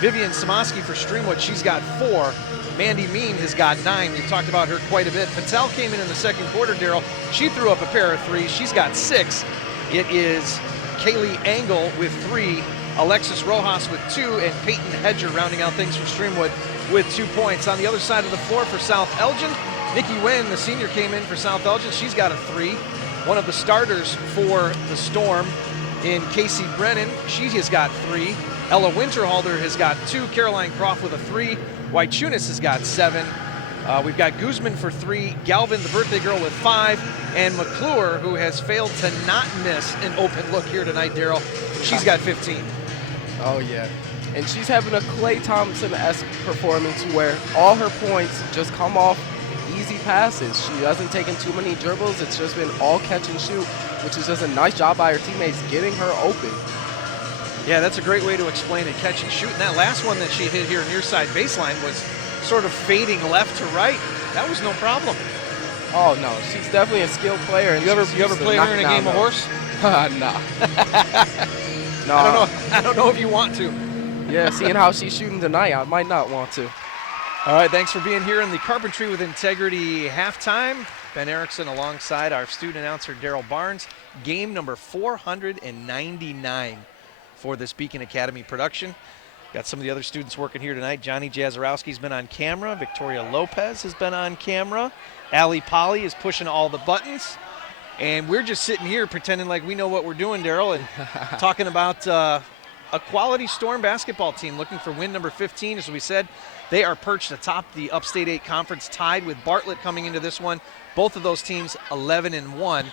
Vivian Samoski for Streamwood. She's got 4. Mandy Mean has got 9. We've talked about her quite a bit. Patel came in the second quarter, Derryl. She threw up a pair of 3s. She's got 6. It is Kaylee Angle with 3. Alexis Rojas with 2, and Peyton Hedger rounding out things for Streamwood with 2 points. On the other side of the floor for South Elgin, Nikki Nguyen, the senior, came in for South Elgin. She's got a 3. One of the starters for the Storm in Casey Brennan, she has got 3. Ella Winterhalter has got 2. Caroline Croft with a 3. White Chunis has got 7. We've got Guzman for 3. Galvin, the birthday girl, with 5. And McClure, who has failed to not miss an open look here tonight, Derryl. She's got 15. Oh, yeah. And she's having a Klay Thompson-esque performance where all her points just come off easy passes. She hasn't taken too many dribbles. It's just been all catch and shoot, which is just a nice job by her teammates getting her open. Yeah, that's a great way to explain it, catch and shoot. And that last one that she hit here near side baseline was sort of fading left to right. That was no problem. Oh, no. She's definitely a skilled player. And you ever play her in a game of horse? Nah. No, I don't know if you want to. Yeah, seeing how she's shooting tonight, I might not want to. All right, thanks for being here in the Carpentry with Integrity halftime. Ben Erickson alongside our student announcer, Derryl Barnes. Game number 499 for this Beacon Academy production. Got some of the other students working here tonight. Johnny Jazarowski's been on camera. Victoria Lopez has been on camera. Allie Polly is pushing all the buttons. And we're just sitting here pretending like we know what we're doing, Derryl, and talking about a quality Storm basketball team looking for win number 15. As we said, they are perched atop the Upstate 8 Conference, tied with Bartlett coming into this one. Both of those teams 11-1.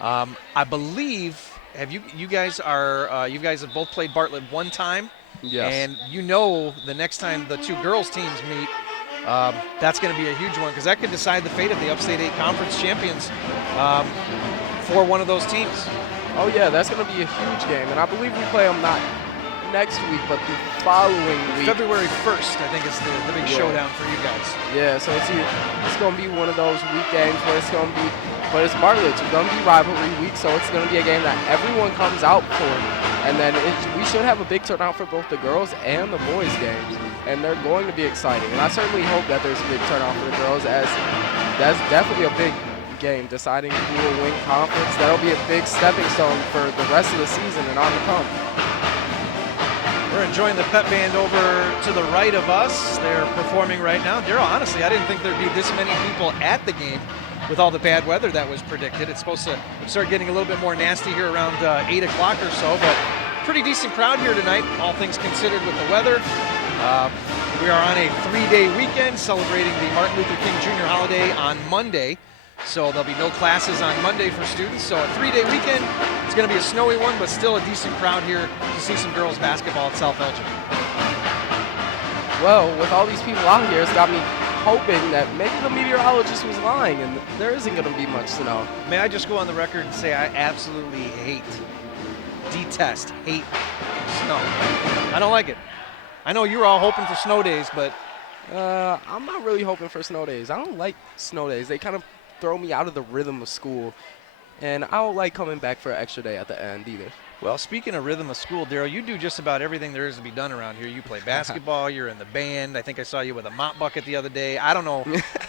I believe you guys have both played Bartlett one time. Yes. And the next time the two girls teams meet, that's going to be a huge one because that could decide the fate of the Upstate 8 Conference champions for one of those teams. Oh, yeah, that's going to be a huge game. And I believe we play them not next week, but the following week. February 1st, I think, is the big showdown for you guys. Yeah, so it's going to be one of those week games where it's going to be, but it's Bartlett. It's going to be rivalry week, so it's going to be a game that everyone comes out for. And then we should have a big turnout for both the girls and the boys games. And they're going to be exciting. And I certainly hope that there's a big turnout for the girls, as that's definitely a big game deciding who will win conference. That'll be a big stepping stone for the rest of the season and on to come. We're enjoying the pep band over to the right of us. They're performing right now. Derryl, honestly, I didn't think there'd be this many people at the game with all the bad weather that was predicted. It's supposed to start getting a little bit more nasty here around 8 o'clock or so, but pretty decent crowd here tonight, all things considered with the weather. We are on a 3-day weekend celebrating the Martin Luther King Jr. holiday on Monday. So there'll be no classes on Monday for students. So a 3-day weekend. It's going to be a snowy one, but still a decent crowd here to see some girls basketball at South Elgin. Well, with all these people out here, it's got me hoping that maybe the meteorologist was lying and there isn't going to be much snow. May I just go on the record and say I absolutely hate snow. I don't like it. I know you were all hoping for snow days, but I'm not really hoping for snow days. I don't like snow days. They kind of throw me out of the rhythm of school, and I don't like coming back for an extra day at the end either. Well, speaking of rhythm of school, Derryl, you do just about everything there is to be done around here. You play basketball, you're in the band. I think I saw you with a mop bucket the other day. I don't know.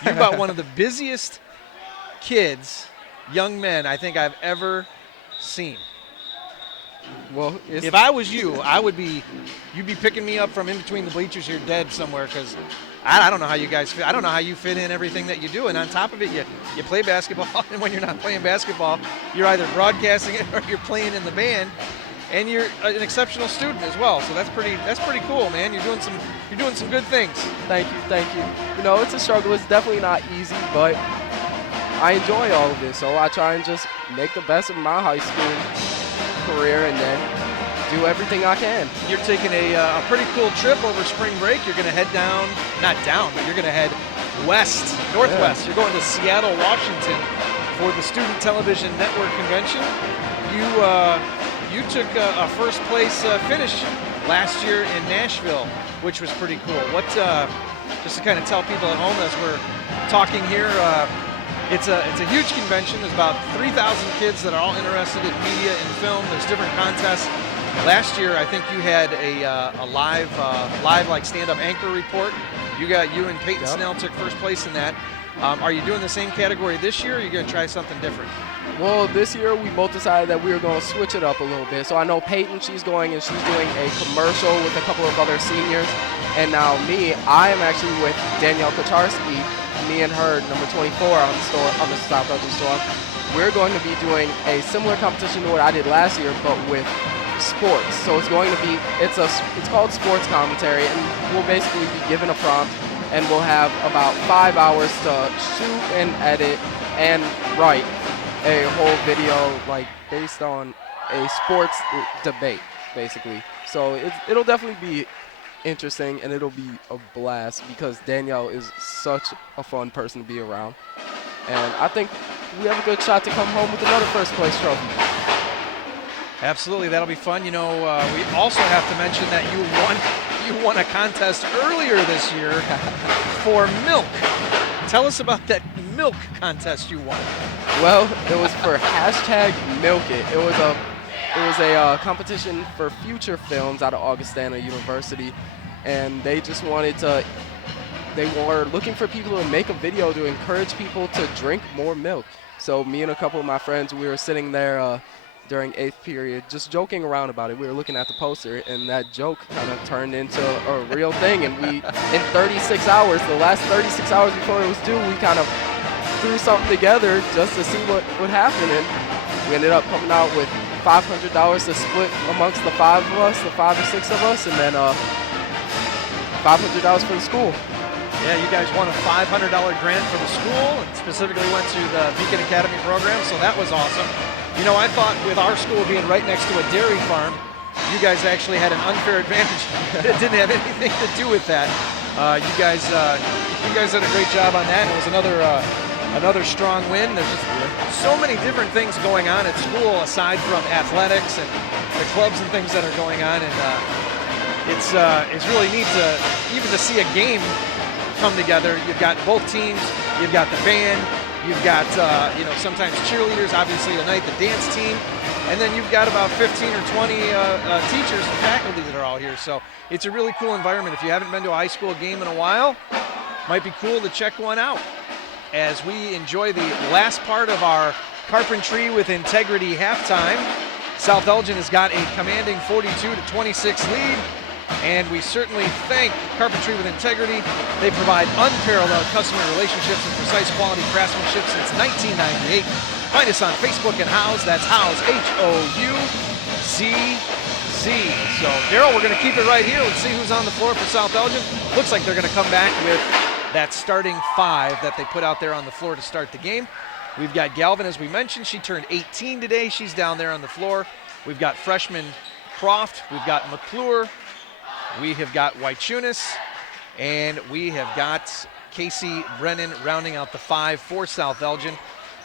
You're about one of the busiest kids, young men, I think I've ever seen. Well, if I was you, you'd be picking me up from in between the bleachers here dead somewhere, because I don't know how you guys fit. I don't know how you fit in everything that you do. And on top of it, you play basketball, and when you're not playing basketball, you're either broadcasting it or you're playing in the band, and you're an exceptional student as well. So that's pretty cool, man. You're doing some good things. Thank you. You know, it's a struggle. It's definitely not easy, but I enjoy all of this. So I try and just make the best of my high school career and then do everything I can. You're taking a pretty cool trip over spring break. You're going to head not down, but you're going to head northwest. Yeah. You're going to Seattle, Washington for the Student Television Network Convention. You took a first place finish last year in Nashville, which was pretty cool. Just to kind of tell people at home as we're talking here, it's a huge convention. There's about 3,000 kids that are all interested in media and film. There's different contests. Last year, I think you had a live like stand-up anchor report. You and Peyton Snell took first place in that. Are you doing the same category this year, or are you going to try something different? Well, this year we both decided that we were going to switch it up a little bit. So I know Peyton, she's going and she's doing a commercial with a couple of other seniors. And now I am actually with Danielle Kacharski. Me and her, number 24 on the South Elgin Storm. We're going to be doing a similar competition to what I did last year, but with sports. So it's going to be it's called sports commentary, and we'll basically be given a prompt, and we'll have about 5 hours to shoot and edit and write a whole video like based on a sports debate, basically. So it'll definitely be interesting, and it'll be a blast because Danielle is such a fun person to be around, and I think we have a good shot to come home with another first place trophy. Absolutely, that'll be fun. You know, we also have to mention that you won a contest earlier this year for milk. Tell us about that milk contest you won. Well, it was for #MilkIt. It was a competition for future films out of Augustana University, and they just they were looking for people to make a video to encourage people to drink more milk. So me and a couple of my friends, we were sitting there during 8th period just joking around about it. We were looking at the poster, and that joke kind of turned into a real thing, and we, in 36 hours, the last 36 hours before it was due, we kind of threw something together just to see what would happen, and we ended up coming out with $500 to split amongst the 5 of us, the 5 or 6 of us, and then $500 for the school. Yeah, you guys won a $500 grant for the school and specifically went to the Beacon Academy program, so that was awesome. You know, I thought with our school being right next to a dairy farm, you guys actually had an unfair advantage. It didn't have anything to do with that. You guys did a great job on that. It was another strong win. There's just so many different things going on at school aside from athletics and the clubs and things that are going on, and it's really neat to see a game come together. You've got both teams, you've got the band, you've got sometimes cheerleaders, obviously tonight the dance team, and then you've got about 15 or 20 teachers and faculty that are all here. So it's a really cool environment. If you haven't been to a high school game in a while, might be cool to check one out as we enjoy the last part of our Carpentry with Integrity halftime. South Elgin has got a commanding 42-26 lead. And we certainly thank Carpentry with Integrity. They provide unparalleled customer relationships and precise quality craftsmanship since 1998. Find us on Facebook and House. That's House, H-O-U-Z-Z. So, Derryl, we're going to keep it right here. Let's see who's on the floor for South Elgin. Looks like they're going to come back with that starting 5 that they put out there on the floor to start the game. We've got Galvin, as we mentioned. She turned 18 today. She's down there on the floor. We've got freshman Croft. We've got McClure. We have got Wychunas, and we have got Casey Brennan rounding out the 5 for South Elgin.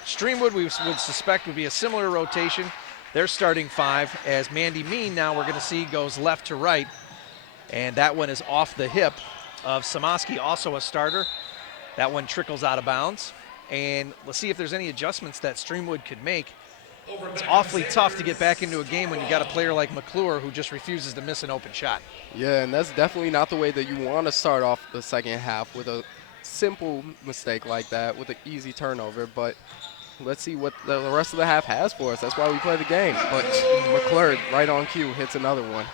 Streamwood, we would suspect, would be a similar rotation. They're starting 5, as Mandy Mean now we're going to see goes left to right, and that one is off the hip of Samoski, also a starter. That one trickles out of bounds, and let's see if there's any adjustments that Streamwood could make. It's awfully tough to get back into a game when you got a player like McClure who just refuses to miss an open shot. Yeah, and that's definitely not the way that you want to start off the second half with a simple mistake like that, with an easy turnover. But let's see what the rest of the half has for us. That's why we play the game. But McClure, right on cue, hits another one.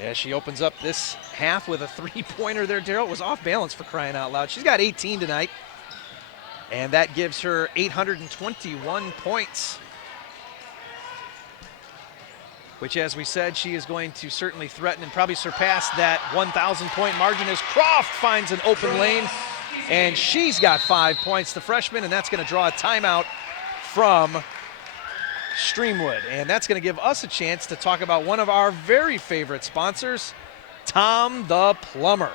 Yeah, she opens up this half with a 3-pointer there. Derryl was off balance, for crying out loud. She's got 18 tonight, and that gives her 821 points. Which, as we said, she is going to certainly threaten and probably surpass that 1,000-point margin as Croft finds an open lane, and she's got 5 points, the freshman, and that's going to draw a timeout from Streamwood. And that's going to give us a chance to talk about one of our very favorite sponsors, Tom the Plumber.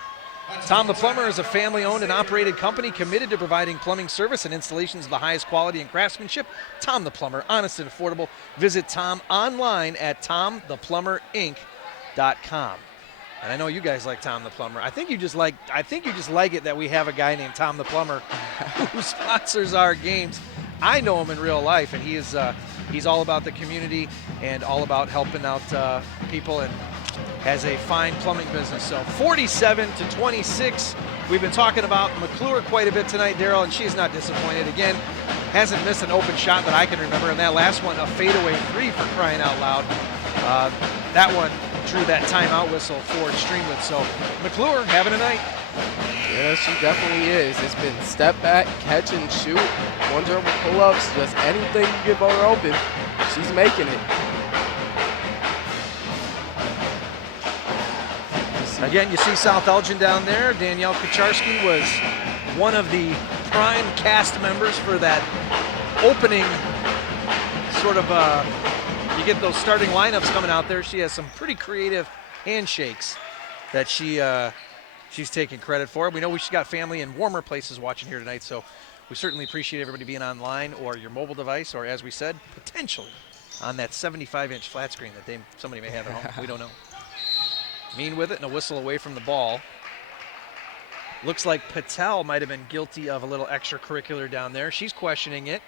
Tom the Plumber is a family-owned and operated company committed to providing plumbing service and installations of the highest quality and craftsmanship. Tom the Plumber, honest and affordable. Visit Tom online at tomtheplumber.inc.com. And I know you guys like Tom the Plumber. I think you just like it that we have a guy named Tom the Plumber who sponsors our games. I know him in real life, and he's all about the community and all about helping out people, and has a fine plumbing business. So 47-26. We've been talking about McClure quite a bit tonight, Derryl, and she's not disappointed. Again, hasn't missed an open shot that I can remember. And that last one, a fadeaway 3, for crying out loud. That one drew that timeout whistle for Streamwood. So McClure having a night. Yeah, she definitely is. It's been step back, catch and shoot, one dribble pull-ups, just anything you give her open, she's making it. Again, you see South Elgin down there. Danielle Kucharski was one of the prime cast members for that opening sort of, you get those starting lineups coming out there. She has some pretty creative handshakes that she's taking credit for. We know she's got family in warmer places watching here tonight, so we certainly appreciate everybody being online or your mobile device, or as we said, potentially on that 75-inch flat screen that somebody may have at home. We don't know. Mean with it, and a whistle away from the ball. Looks like Patel might have been guilty of a little extracurricular down there. She's questioning it.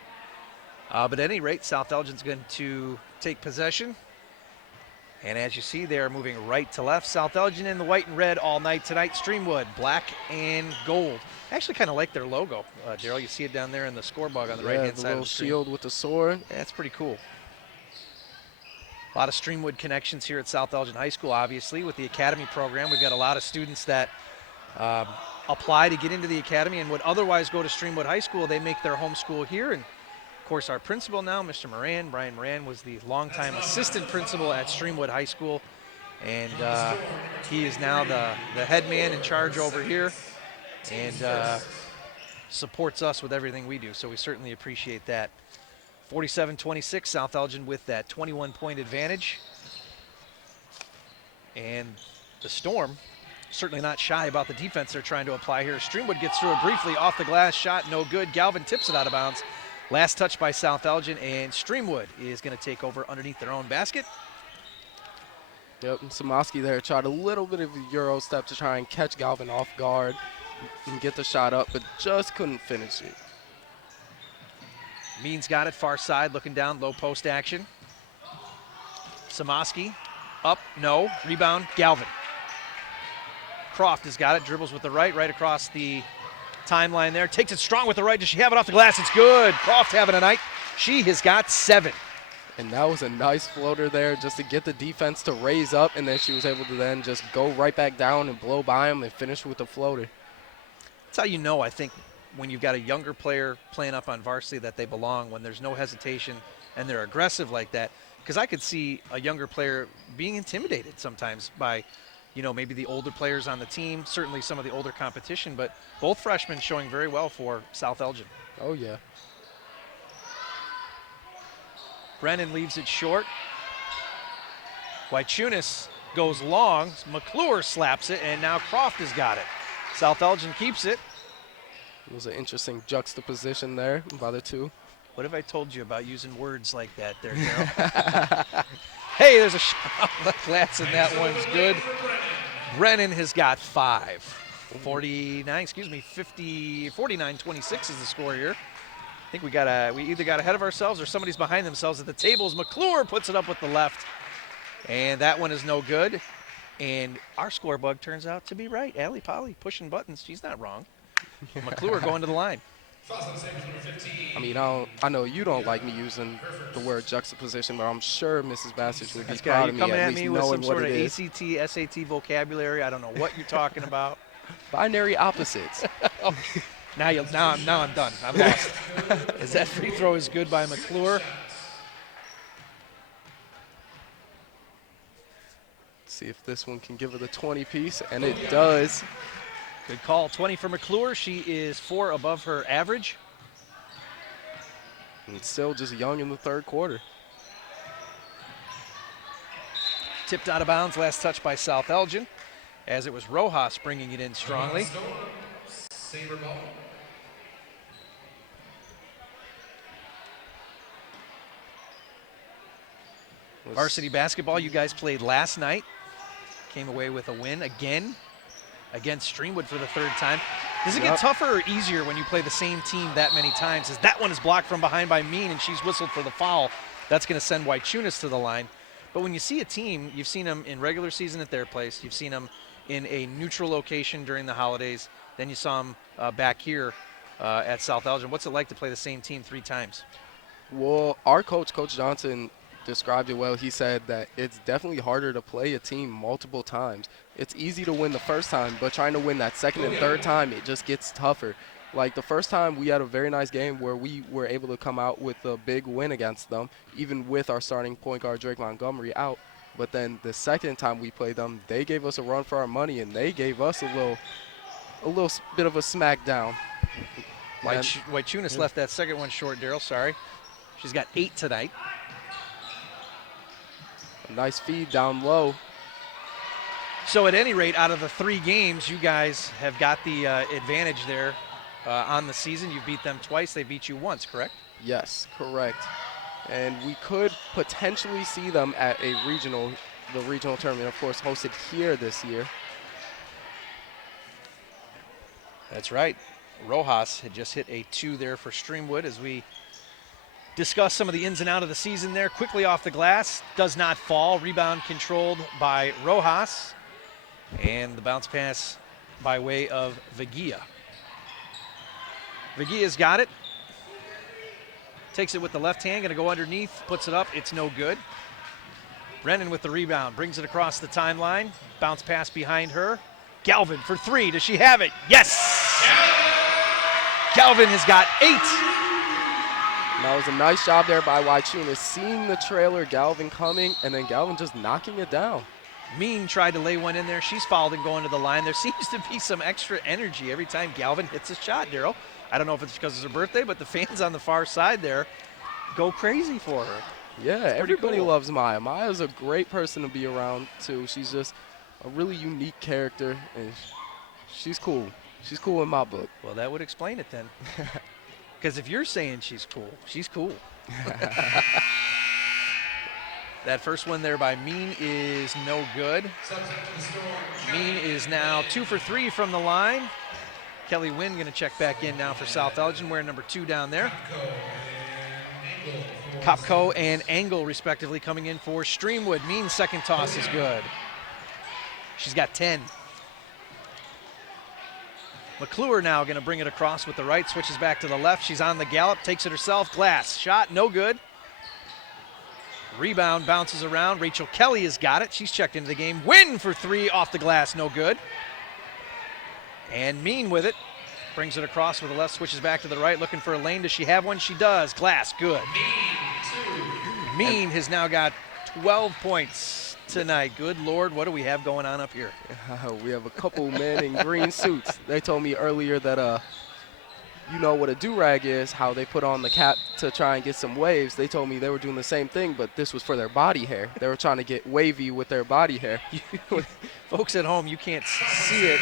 But at any rate, South Elgin's going to take possession. And as you see, they're moving right to left. South Elgin in the white and red all night tonight. Streamwood, black and gold. I actually kind of like their logo, Derryl. You see it down there in the scorebug on the right-hand side of the screen. The little shield with the sword. Yeah, that's pretty cool. A lot of Streamwood connections here at South Elgin High School, obviously, with the Academy program. We've got a lot of students that apply to get into the Academy and would otherwise go to Streamwood High School. They make their home school here, and Of course, our principal now, Mr. Moran. Brian Moran was the longtime assistant principal at Streamwood High School, and he is now the head man in charge over here, and supports us with everything we do, so we certainly appreciate that. 47-26, South Elgin with that 21-point advantage. And the Storm certainly not shy about the defense they're trying to apply here. Streamwood gets through it briefly, off the glass, shot no good. Galvin tips it out of bounds. Last touch by South Elgin, and Streamwood is going to take over underneath their own basket. Yep, and Samoski there tried a little bit of a Euro step to try and catch Galvin off guard and get the shot up, but just couldn't finish it. Means got it, far side, looking down, low post action. Samoski, up, no, rebound, Galvin. Croft has got it, dribbles with the right across the timeline there, takes it strong with the right. Does she have it off the glass? It's good. Croft having a night. She has got 7. And that was a nice floater there just to get the defense to raise up, and then she was able to then just go right back down and blow by them and finish with the floater. That's how you know, I think, when you've got a younger player playing up on varsity that they belong, when there's no hesitation and they're aggressive like that. Because I could see a younger player being intimidated sometimes by, maybe the older players on the team, certainly some of the older competition, but both freshmen showing very well for South Elgin. Oh, yeah. Brennan leaves it short. Wychunas goes long. McClure slaps it, and now Croft has got it. South Elgin keeps it. It was an interesting juxtaposition there by the two. What have I told you about using words like that there, Derryl? Hey, there's a shot off the glass, and that one's good. Brennan has got 5. 49-26 is the score here. I think we either got ahead of ourselves or somebody's behind themselves at the tables. McClure puts it up with the left, and that one is no good. And our score bug turns out to be right. Allie Polly pushing buttons. She's not wrong. McClure going to the line. I mean, I know you don't like me using the word juxtaposition, but I'm sure Mrs. Bassett would be proud of me coming at at least me with knowing some what sort it of is. ACT, SAT vocabulary. I don't know what you're talking about. Binary opposites. Now I'm done. I'm lost. As that free throw is good by McClure. See if this one can give her the 20-piece, and it does. Good call. 20 for McClure. She is 4 above her average. And still just young in the third quarter. Tipped out of bounds. Last touch by South Elgin, as it was Rojas bringing it in strongly. Varsity basketball, you guys played last night. Came away with a win again against Streamwood for the 3rd time. Does it get tougher or easier when you play the same team that many times? As that one is blocked from behind by Mean, and she's whistled for the foul. That's going to send Wychunas to the line. But when you see a team, you've seen them in regular season at their place. You've seen them in a neutral location during the holidays. Then you saw them back here at South Elgin. What's it like to play the same team 3 times? Well, our coach, Coach Johnson, described it well. He said that it's definitely harder to play a team multiple times. It's easy to win the first time, but trying to win that second and third time, it just gets tougher. Like the first time, we had a very nice game where we were able to come out with a big win against them, even with our starting point guard Drake Montgomery out. But then the second time we played them, they gave us a run for our money, and they gave us a little bit of a smackdown. Wychunas left that second one short, Derryl. Sorry. She's got 8 tonight. A nice feed down low. So at any rate, out of the 3 games, you guys have got the advantage there on the season. You've beat them twice. They beat you once, correct? Yes, correct. And we could potentially see them at the regional tournament, of course, hosted here this year. That's right. Rojas had just hit a 2 there for Streamwood as we discuss some of the ins and outs of the season there. Quickly off the glass, does not fall. Rebound controlled by Rojas. And the bounce pass by way of Vagia. Vagia's got it. Takes it with the left hand, gonna go underneath, puts it up, it's no good. Brennan with the rebound, brings it across the timeline. Bounce pass behind her. Galvin for 3, does she have it? Yes! Galvin has got 8. And that was a nice job there by Wychuna, seeing the trailer Galvin coming, and then Galvin just knocking it down. Mean tried to lay one in there. She's fouled and going to the line. There seems to be some extra energy every time Galvin hits a shot, Derryl. I don't know if it's because it's her birthday, but the fans on the far side there go crazy for her. Yeah, everybody cool. loves Maya. Maya's a great person to be around, too. She's just a really unique character, and she's cool. She's cool in my book. Well, that would explain it then. Because if you're saying she's cool, she's cool. That first one there by Mean is no good. Mean is now 2 for 3 from the line. Kelly Wynn going to check back in now for South Elgin, wearing number 2 down there. Kopko and Angle, respectively, coming in for Streamwood. Mean's second toss is good. She's got 10. McClure now going to bring it across with the right, switches back to the left. She's on the gallop, takes it herself. Glass shot, no good. Rebound bounces around. Rachel Kelly has got it. She's checked into the game. Win for 3 off the glass, no good. And Mean with it. Brings it across with the left, switches back to the right, looking for a lane. Does she have one? She does. Glass, good. Mean has now got 12 points tonight. Good Lord, what do we have going on up here? We have a couple men in green suits. They told me earlier that you know what a do-rag is, how they put on the cap to try and get some waves. They told me they were doing the same thing, but this was for their body hair. They were trying to get wavy with their body hair. Folks at home, you can't see it,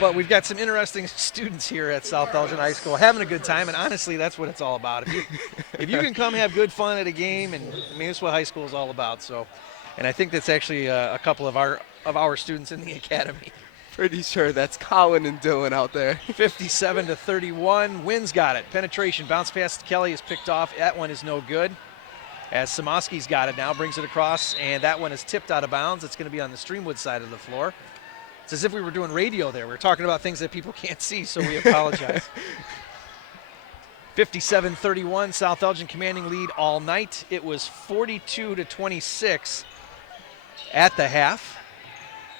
but we've got some interesting students here at South Elgin High School having a good time, and honestly, that's what it's all about. If you can come have good fun at a game, and I mean, that's what high school is all about. So, and I think that's actually a couple of our students in the academy. Pretty sure that's Colin and Dylan out there. 57-31. Wynn's got it. Penetration. Bounce pass to Kelly is picked off. That one is no good. As Samoski's got it now, brings it across, and that one is tipped out of bounds. It's going to be on the Streamwood side of the floor. It's as if we were doing radio there. We're talking about things that people can't see, so we apologize. 57-31. South Elgin commanding lead all night. It was 42-26 at the half.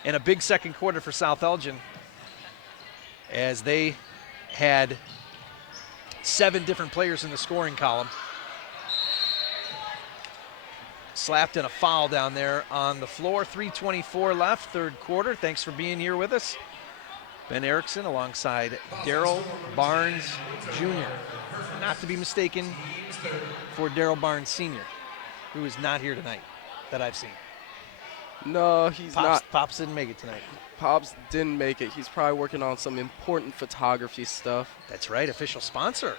And a big second quarter for South Elgin as they had 7 different players in the scoring column. Slapped in a foul down there on the floor. 3:24 left, third quarter. Thanks for being here with us. Ben Erickson alongside Derryl Barnes Jr. Not to be mistaken for Derryl Barnes Sr., who is not here tonight that I've seen. No, he's not. Pops didn't make it tonight. Pops didn't make it. He's probably working on some important photography stuff. That's right, official sponsor.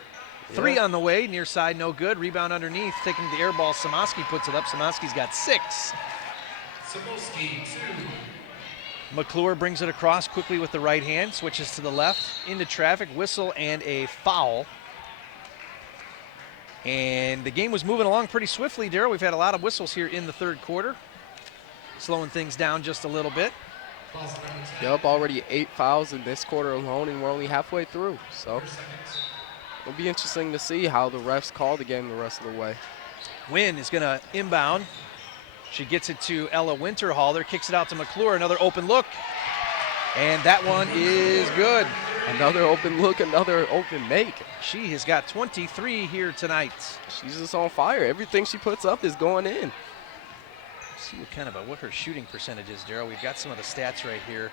Yeah. 3 on the way, near side, no good. Rebound underneath, taking the air ball. Samoski puts it up. Samoski's got 6. McClure brings it across quickly with the right hand, switches to the left, into traffic, whistle, and a foul. And the game was moving along pretty swiftly, Derryl. We've had a lot of whistles here in the third quarter. Slowing things down just a little bit. Yep, already 8 fouls in this quarter alone, and we're only halfway through. So it'll be interesting to see how the refs call the game the rest of the way. Wynn is going to inbound. She gets it to Ella Winterhalter, kicks it out to McClure. Another open look, and that one is good. Another open look, another open make. She has got 23 here tonight. She's just on fire. Everything she puts up is going in. See what her shooting percentage is, Derryl. We've got some of the stats right here.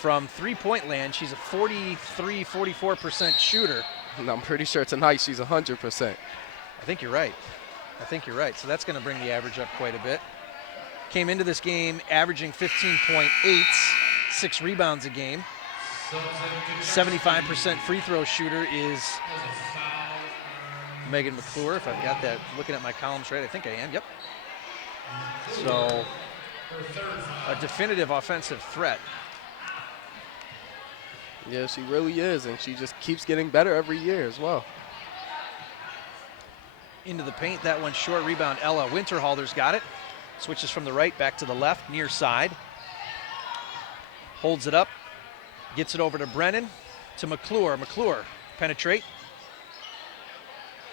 From three-point land, she's a 44% shooter. And I'm pretty sure tonight she's 100%. I think you're right. So that's going to bring the average up quite a bit. Came into this game averaging 15.8, 6 rebounds a game. 75% free throw shooter is Megan McClure, if I've got that, looking at my columns right. I think I am, yep. So, a definitive offensive threat. Yeah, she really is, and she just keeps getting better every year as well. Into the paint, that one short. Rebound, Ella Winterhalter's got it. Switches from the right back to the left, near side. Holds it up, gets it over to Brennan, to McClure. McClure, penetrate.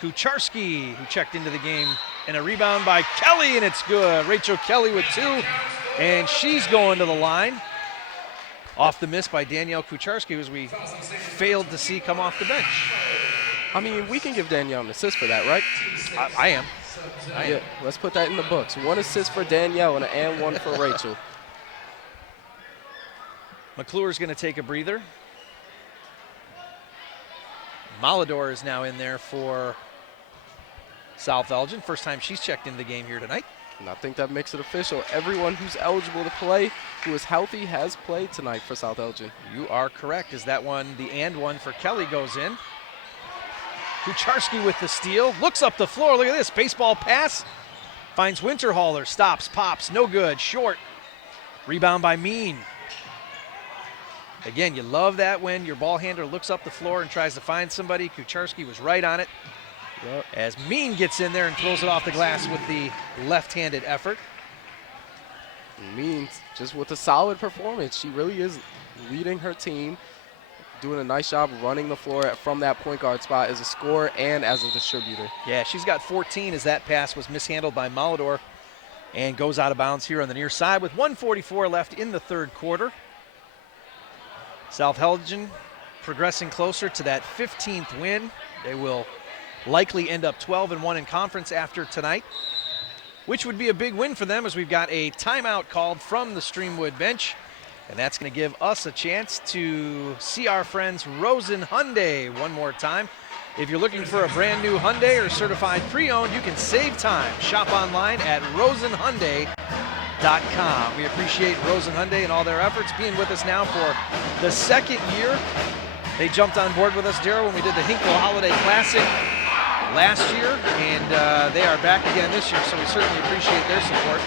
Kucharski, who checked into the game, and a rebound by Kelly, and it's good. Rachel Kelly with 2, and she's going to the line. Off the miss by Danielle Kucharski, who we failed to see come off the bench. I mean, we can give Danielle an assist for that, right? I am. Yeah, let's put that in the books. 1 assist for Danielle and 1 for Rachel. McClure's going to take a breather. Malador is now in there for South Elgin. First time she's checked into the game here tonight. And I think that makes it official. Everyone who's eligible to play, who is healthy, has played tonight for South Elgin. You are correct, as that one, the and one for Kelly goes in. Kucharski with the steal, looks up the floor, look at this, baseball pass. Finds Winterhalter, stops, pops, no good, short. Rebound by Mean. Again, you love that when your ball handler looks up the floor and tries to find somebody. Kucharski was right on it. Yep. As Mean gets in there and throws it off the glass with the left-handed effort. Mean, just with a solid performance. She really is leading her team, doing a nice job running the floor from that point guard spot as a scorer and as a distributor. Yeah, she's got 14 as that pass was mishandled by Malador and goes out of bounds here on the near side with 1:44 left in the third quarter. South Elgin progressing closer to that 15th win. They will likely end up 12-1 in conference after tonight, which would be a big win for them as we've got a timeout called from the Streamwood bench. And that's going to give us a chance to see our friends Rosen Hyundai one more time. If you're looking for a brand new Hyundai or certified pre-owned, you can save time. Shop online at rosenhyundai.com. We appreciate Rosen Hyundai and all their efforts being with us now for the second year. They jumped on board with us, Derryl, when we did the Hinkle Holiday Classic last year, and they are back again this year, so we certainly appreciate their support.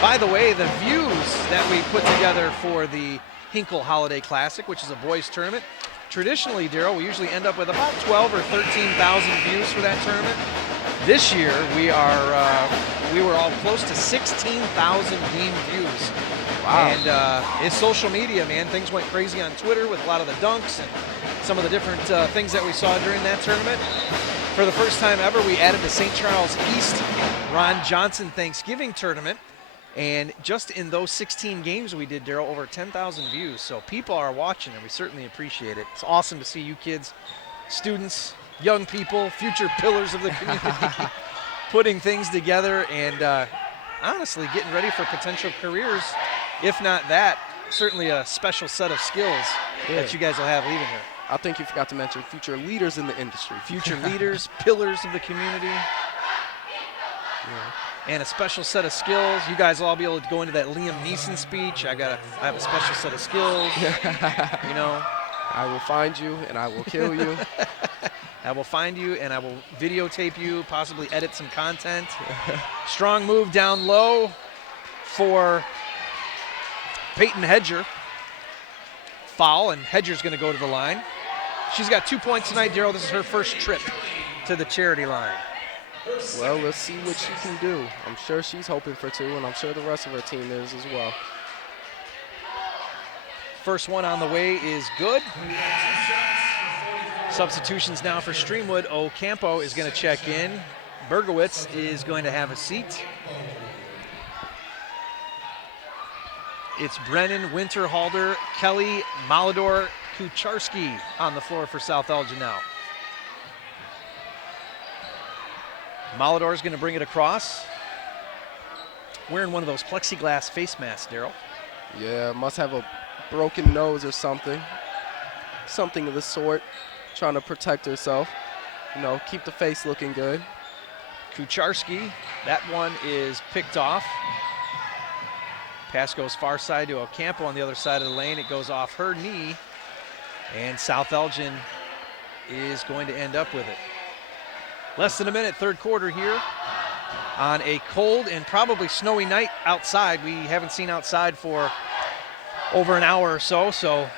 By the way, the views that we put together for the Hinkle Holiday Classic, which is a boys tournament, traditionally, Derryl, we usually end up with about 12 or 13,000 views for that tournament. This year, we were all close to 16,000 Gleam views. Wow. And it's social media, man. Things went crazy on Twitter with a lot of the dunks and some of the different things that we saw during that tournament. For the first time ever, we added the St. Charles East Ron Johnson Thanksgiving Tournament. And just in those 16 games we did, Derryl, over 10,000 views. So people are watching, and we certainly appreciate it. It's awesome to see you kids, students, young people, future pillars of the community, putting things together and honestly getting ready for potential careers. If not that, certainly a special set of skills that you guys will have leaving here. I think you forgot to mention future leaders in the industry. Future leaders, pillars of the community. And a special set of skills. You guys will all be able to go into that Liam Neeson speech. I have a special set of skills. You know, I will find you and I will kill you. I will find you and I will videotape you, possibly edit some content. Strong move down low for Peyton Hedger. Foul, and Hedger's going to go to the line. She's got 2 points tonight, Derryl. This is her first trip to the charity line. Well, let's see what she can do. I'm sure she's hoping for 2, and I'm sure the rest of her team is as well. First one on the way is good. Substitutions now for Streamwood. Ocampo is going to check in. Bergowitz is going to have a seat. It's Brennan, Winterhalter, Kelly, Malador, Kucharski on the floor for South Elgin now. Malador is going to bring it across. Wearing one of those plexiglass face masks, Derryl. Yeah, must have a broken nose or something. Something of the sort. Trying to protect herself. You know, keep the face looking good. Kucharski, that one is picked off. Pass goes far side to Ocampo on the other side of the lane. It goes off her knee, and South Elgin is going to end up with it. Less than a minute, third quarter here on a cold and probably snowy night outside. We haven't seen outside for over an hour or so, so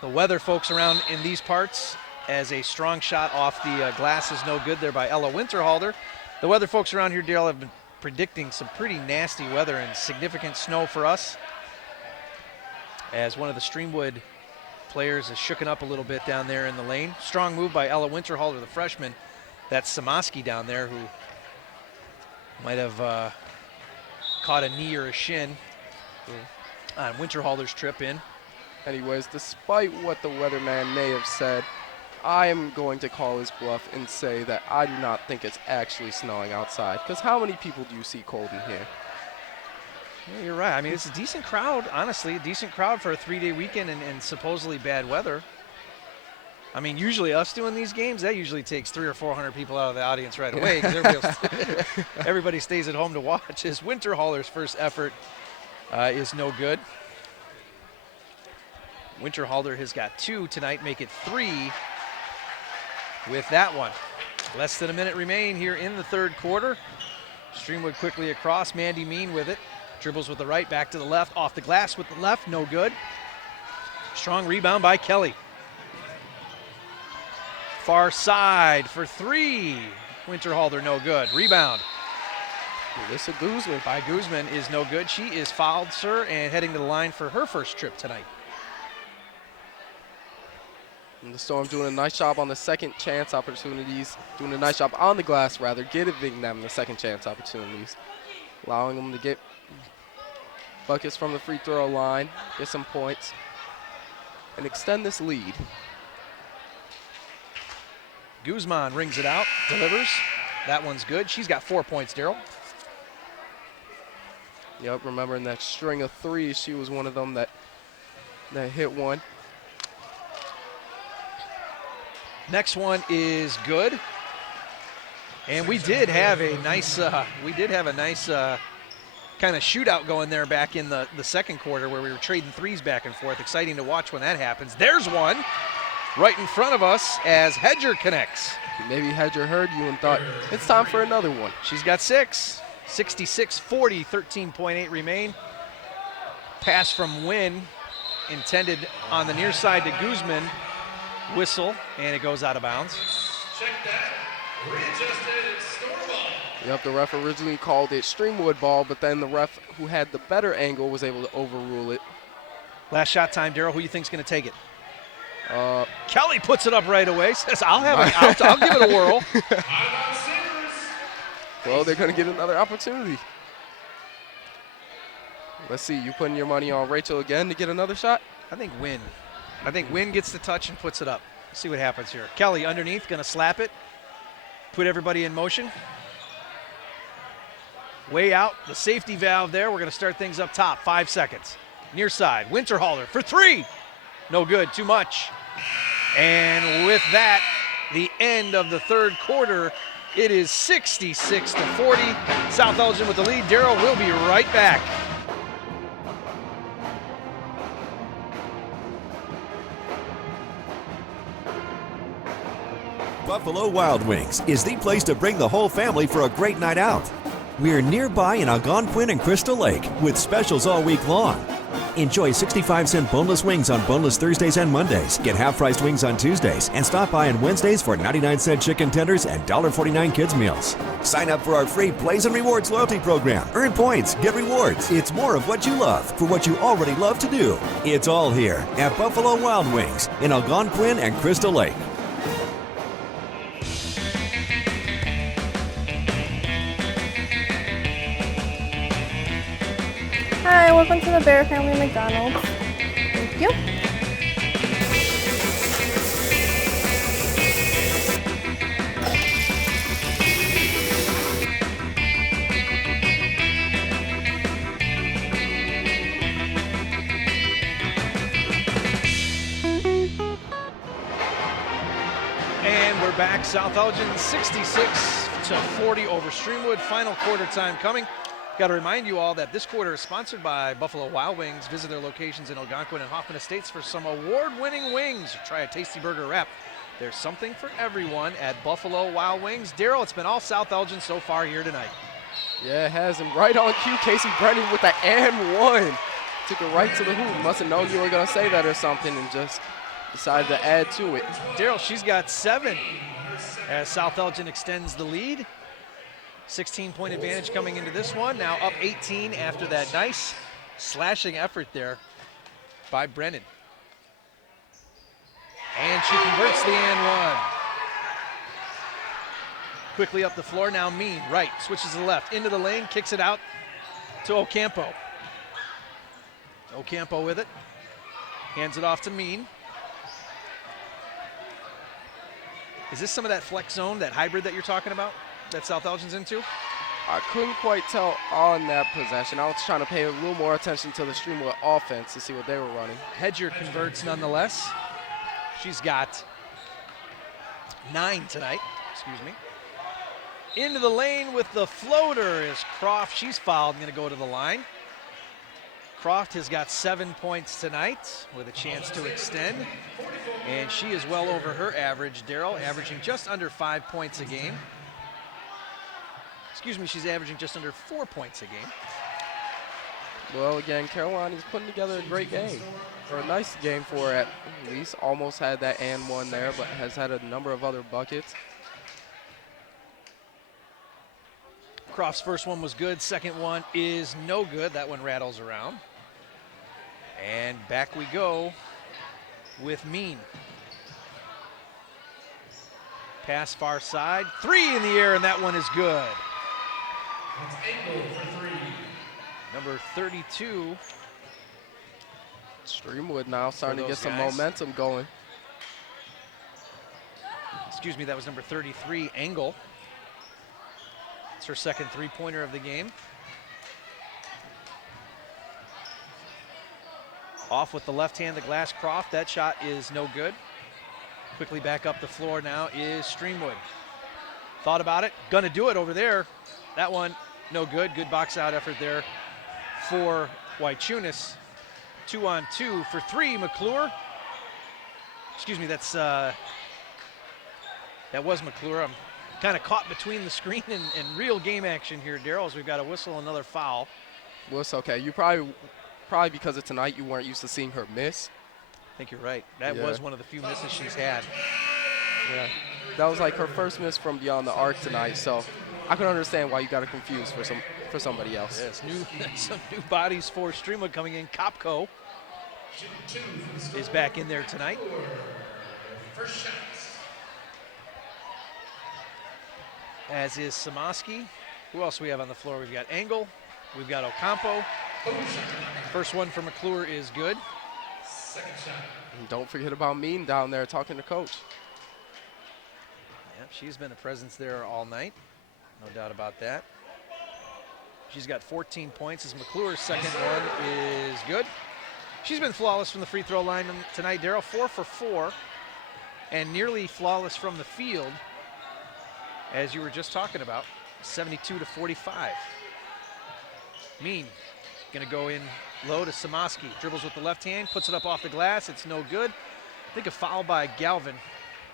the weather folks around in these parts, as a strong shot off the glass is no good there by Ella Winterhalter. The weather folks around here, Derryl, have been predicting some pretty nasty weather and significant snow for us, as one of the Streamwood players is shooken up a little bit down there in the lane. Strong move by Ella Winterhalter, the freshman. That's Samaski down there, who might have caught a knee or a shin on Winterhalter's trip in. Anyways, despite what the weatherman may have said, I am going to call his bluff and say that I do not think it's actually snowing outside, because how many people do you see cold in here? Yeah, you're right. I mean, it's a decent crowd, honestly, a decent crowd for a 3-day weekend and supposedly bad weather. I mean, usually us doing these games, that usually takes 300 or 400 people out of the audience right away, because everybody stays at home to watch. His Winterhalter's first effort is no good. Winterhalter has got 2 tonight, make it 3 with that one. Less than a minute remain here in the third quarter. Streamwood quickly across, Mandy Mean with it. Dribbles with the right, back to the left, off the glass with the left, no good. Strong rebound by Kelly. Far side for 3. Winterhalter, no good. Rebound. Melissa Guzman. By Guzman is no good. She is fouled, sir, and heading to the line for her first trip tonight. And the Storm doing a nice job on the second chance opportunities, doing a nice job on the glass, rather, giving them the second chance opportunities, allowing them to get buckets from the free throw line, get some points, and extend this lead. Guzman rings it out, delivers. That one's good. She's got 4 points, Derryl. Yep, remembering that string of 3s, she was one of them that hit one. Next one is good. And we did have a nice kind of shootout going there back in the second quarter, where we were trading 3s back and forth. Exciting to watch when that happens. There's one right in front of us as Hedger connects. Maybe Hedger heard you and thought, it's time for another one. She's got 6. 66-40, 13.8 remain. Pass from Wynn, intended on the near side to Guzman. Whistle, and it goes out of bounds. Check that. Readjusted score ball. Yep, the ref originally called it Streamwood ball, but then the ref who had the better angle was able to overrule it. Last shot time, Derryl. Who you think's going to take it? Kelly puts it up right away. Says, I'll give it a whirl. Well, they're going to get another opportunity. Let's see. You putting your money on Rachel again to get another shot? I think Wynn gets the touch and puts it up. Let's see what happens here. Kelly underneath, going to slap it. Put everybody in motion. Way out, the safety valve there. We're going to start things up top. 5 seconds. Near side, Winterhalter for 3. No good, too much. And with that, the end of the third quarter. It is 66-40. South Elgin with the lead. Derryl will be right back. Buffalo Wild Wings is the place to bring the whole family for a great night out. We're nearby in Algonquin and Crystal Lake with specials all week long. Enjoy 65-cent boneless wings on boneless Thursdays and Mondays. Get half-priced wings on Tuesdays and stop by on Wednesdays for 99-cent chicken tenders and $1.49 kids meals. Sign up for our free Plays and Rewards loyalty program. Earn points, get rewards. It's more of what you love for what you already love to do. It's all here at Buffalo Wild Wings in Algonquin and Crystal Lake. Hi, welcome to the Bear Family McDonald's. Thank you. And we're back. South Elgin 66-40 over Streamwood. Final quarter time coming. Got to remind you all that this quarter is sponsored by Buffalo Wild Wings. Visit their locations in Algonquin and Hoffman Estates for some award-winning wings. Try a tasty burger wrap. There's something for everyone at Buffalo Wild Wings. Derryl, it's been all South Elgin so far here tonight. Yeah, it has. And right on cue, Casey Brennan with the and one. Took it right to the hoop. Must have known you were going to say that or something and just decided to add to it. Derryl, she's got 7 as South Elgin extends the lead. 16-point advantage coming into this one. Now up 18 after that nice slashing effort there by Brennan. And she converts the and one. Quickly up the floor now, Mean, right, switches to the left, into the lane, kicks it out to Ocampo. Ocampo with it, hands it off to Mean. Is this some of that flex zone, that hybrid that you're talking about, that South Elgin's into? I couldn't quite tell on that possession. I was trying to pay a little more attention to the Streamwood offense to see what they were running. Hedger converts nonetheless. She's got 9 tonight, excuse me. Into the lane with the floater is Croft. She's fouled and going to go to the line. Croft has got 7 points tonight with a chance to extend. And she is well over her average, Derryl, averaging just under 5 points a game. Excuse me, she's averaging just under 4 points a game. Well, again, Caroline is putting together a great game, or a nice game for her at least. Almost had that and one there, but has had a number of other buckets. Croft's first one was good. Second one is no good. That one rattles around. And back we go with Mean. Pass far side. 3 in the air, and that one is good. That's Engel for 3. Number 32. Streamwood now starting to get some guys. momentum going. Excuse me, that was number 33, Engel. It's her second three-pointer of the game. Off with the left hand, the glass Croft. That shot is no good. Quickly back up the floor now is Streamwood. Thought about it, gonna do it over there. That one, no good. Good box out effort there for Wychunas. 2-on-2 for 3, McClure. Excuse me, that was McClure. I'm kind of caught between the screen and real game action here, Derryl, as we've got to whistle another foul. Well, it's okay. You probably because of tonight, you weren't used to seeing her miss. I think you're right. That was one of the few misses she's had. Yeah, that was like her first miss from beyond the arc tonight, so I can understand why you got her confused for somebody else. Yes, some new bodies for Streamwood coming in. Kopko is back in there tonight. First shots. As is Samaski. Who else we have on the floor? We've got Engel. We've got Ocampo. First one for McClure is good. Second shot. And don't forget about Mean down there talking to Coach. Yep, she's been a presence there all night. No doubt about that. She's got 14 points as McClure's second one is good. She's been flawless from the free throw line tonight, Derryl. 4 for 4 and nearly flawless from the field, as you were just talking about. 72-45. Mean gonna go in low to Samaski. Dribbles with the left hand, puts it up off the glass. It's no good. I think a foul by Galvin.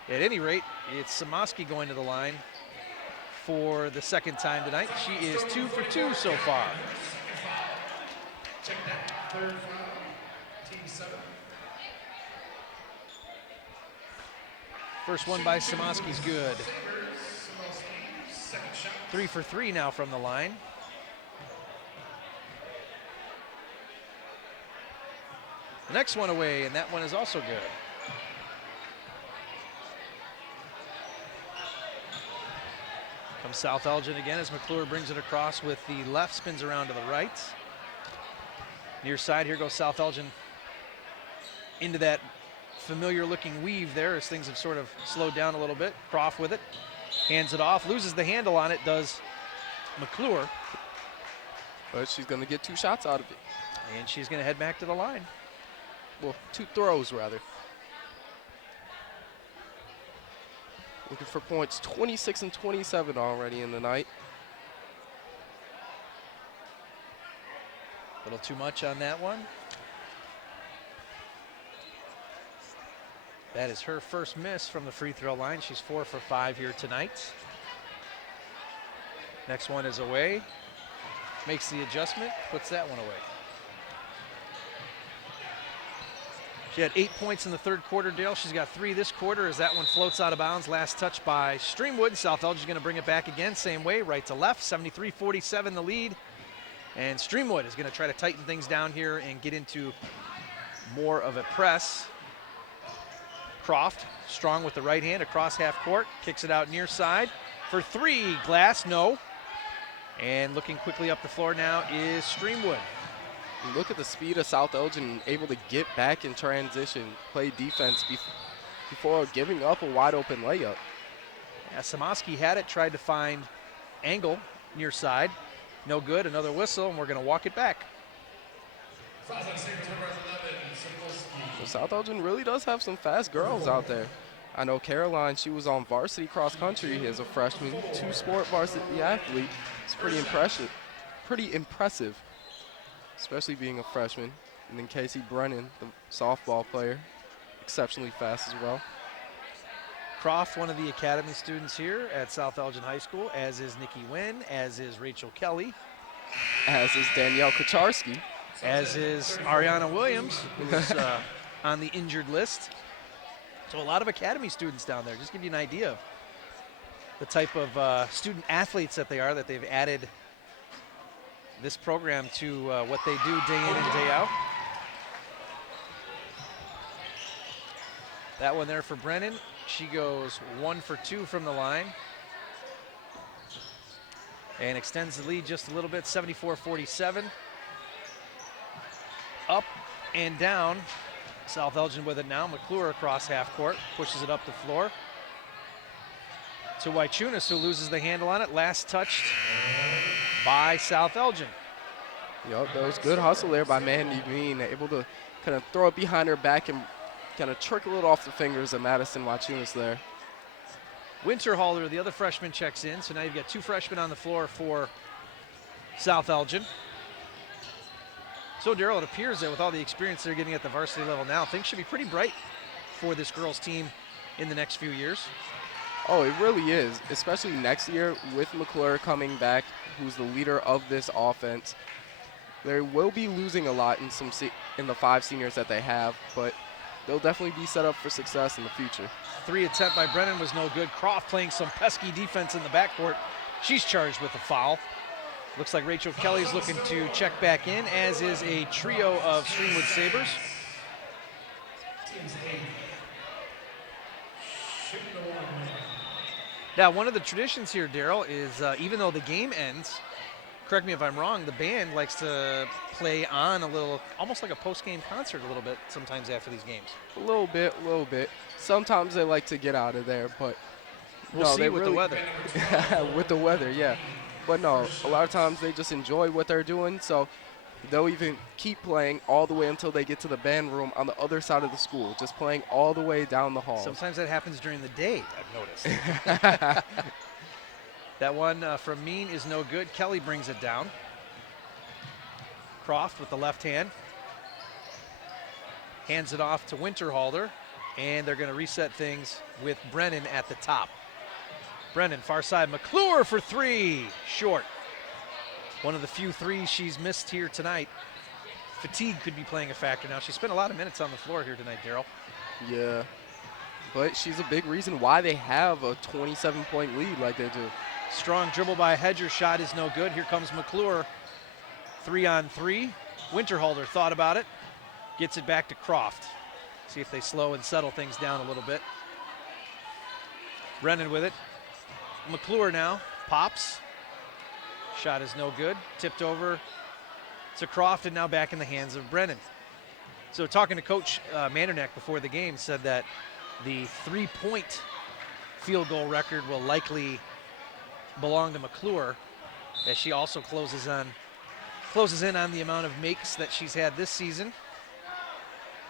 At any rate, it's Samaski going to the line for the second time tonight. She is 2 for 2 so far. Check that. Third foul. Team 7. First one by Samaski's good. Second shot. 3 for 3 now from the line. The next one away, and that one is also good. Comes South Elgin again as McClure brings it across with the left, spins around to the right. Near side, here goes South Elgin into that familiar looking weave there as things have sort of slowed down a little bit. Croft with it, hands it off, loses the handle on it, does McClure. But she's going to get 2 shots out of it. And she's going to head back to the line. Well, 2 throws, rather. Looking for points, 26 and 27 already in the night. A little too much on that one. That is her first miss from the free throw line. She's 4 for 5 here tonight. Next one is away. Makes the adjustment, puts that one away. She had 8 points in the third quarter, Dale. She's got 3 this quarter as that one floats out of bounds. Last touch by Streamwood. South Elgin's going to bring it back again, same way, right to left. 73-47 the lead. And Streamwood is going to try to tighten things down here and get into more of a press. Croft, strong with the right hand across half court. Kicks it out near side for 3. Glass, no. And looking quickly up the floor now is Streamwood. Look at the speed of South Elgin, able to get back in transition, play defense before giving up a wide open layup. Samoski had it, tried to find angle near side. No good, another whistle, and we're going to walk it back. Fouls on Sabres number 11, Sapolsky. So South Elgin really does have some fast girls out there. I know Caroline, she was on varsity cross country as a freshman, 2-sport varsity athlete. It's pretty impressive, especially being a freshman. And then Casey Brennan, the softball player, exceptionally fast as well. Croft, one of the academy students here at South Elgin High School, as is Nikki Wynn, as is Rachel Kelly, As is Danielle Kacharski. as is Ariana Williams, who's on the injured list. So a lot of academy students down there. Just give you an idea of the type of student athletes that they are, that they've added this program to what they do day in and day out. That one there for Brennan. She goes 1 for 2 from the line and extends the lead just a little bit, 74-47. Up and down. South Elgin with it now. McClure across half court, pushes it up the floor to Wychunas, who loses the handle on it. Last touched by South Elgin. Yup, that was good hustle there by Mandy Bean, able to kind of throw it behind her back and kind of trickle it off the fingers of Madison Wychunas there. Winterhalter, the other freshman, checks in. So now you've got 2 freshmen on the floor for South Elgin. So, Derryl, it appears that with all the experience they're getting at the varsity level now, things should be pretty bright for this girls' team in the next few years. Oh, it really is, especially next year with McClure coming back, who's the leader of this offense. They will be losing a lot in the 5 seniors that they have, but they'll definitely be set up for success in the future. 3 attempt by Brennan was no good. Croft playing some pesky defense in the backcourt. She's charged with a foul. Looks like Rachel Kelly's looking to check back in, as is a trio of Streamwood Sabres. Team's 8. Shooting the 1. Now, one of the traditions here, Derryl, is even though the game ends, correct me if I'm wrong, the band likes to play on a little, almost like a post-game concert a little bit sometimes after these games. A little bit. Sometimes they like to get out of there, but We'll see with the weather. With the weather, yeah. But no, a lot of times they just enjoy what they're doing, so they'll even keep playing all the way until they get to the band room on the other side of the school, just playing all the way down the hall. Sometimes that happens during the day, I've noticed. That one from Mean is no good. Kelly brings it down. Croft with the left hand. Hands it off to Winterhalter, and they're going to reset things with Brennan at the top. Brennan, far side, McClure for 3, short. One of the few 3s she's missed here tonight. Fatigue could be playing a factor now. She spent a lot of minutes on the floor here tonight, Derryl. Yeah, but she's a big reason why they have a 27-point lead like they do. Strong dribble by Hedger, shot is no good. Here comes McClure, 3-on-3. Winterhalter thought about it, gets it back to Croft. See if they slow and settle things down a little bit. Brennan with it. McClure now, pops. Shot is no good. Tipped over to Croft, and now back in the hands of Brennan. So talking to Coach Mandernack before the game, said that the 3-point field goal record will likely belong to McClure, as she also closes in on the amount of makes that she's had this season.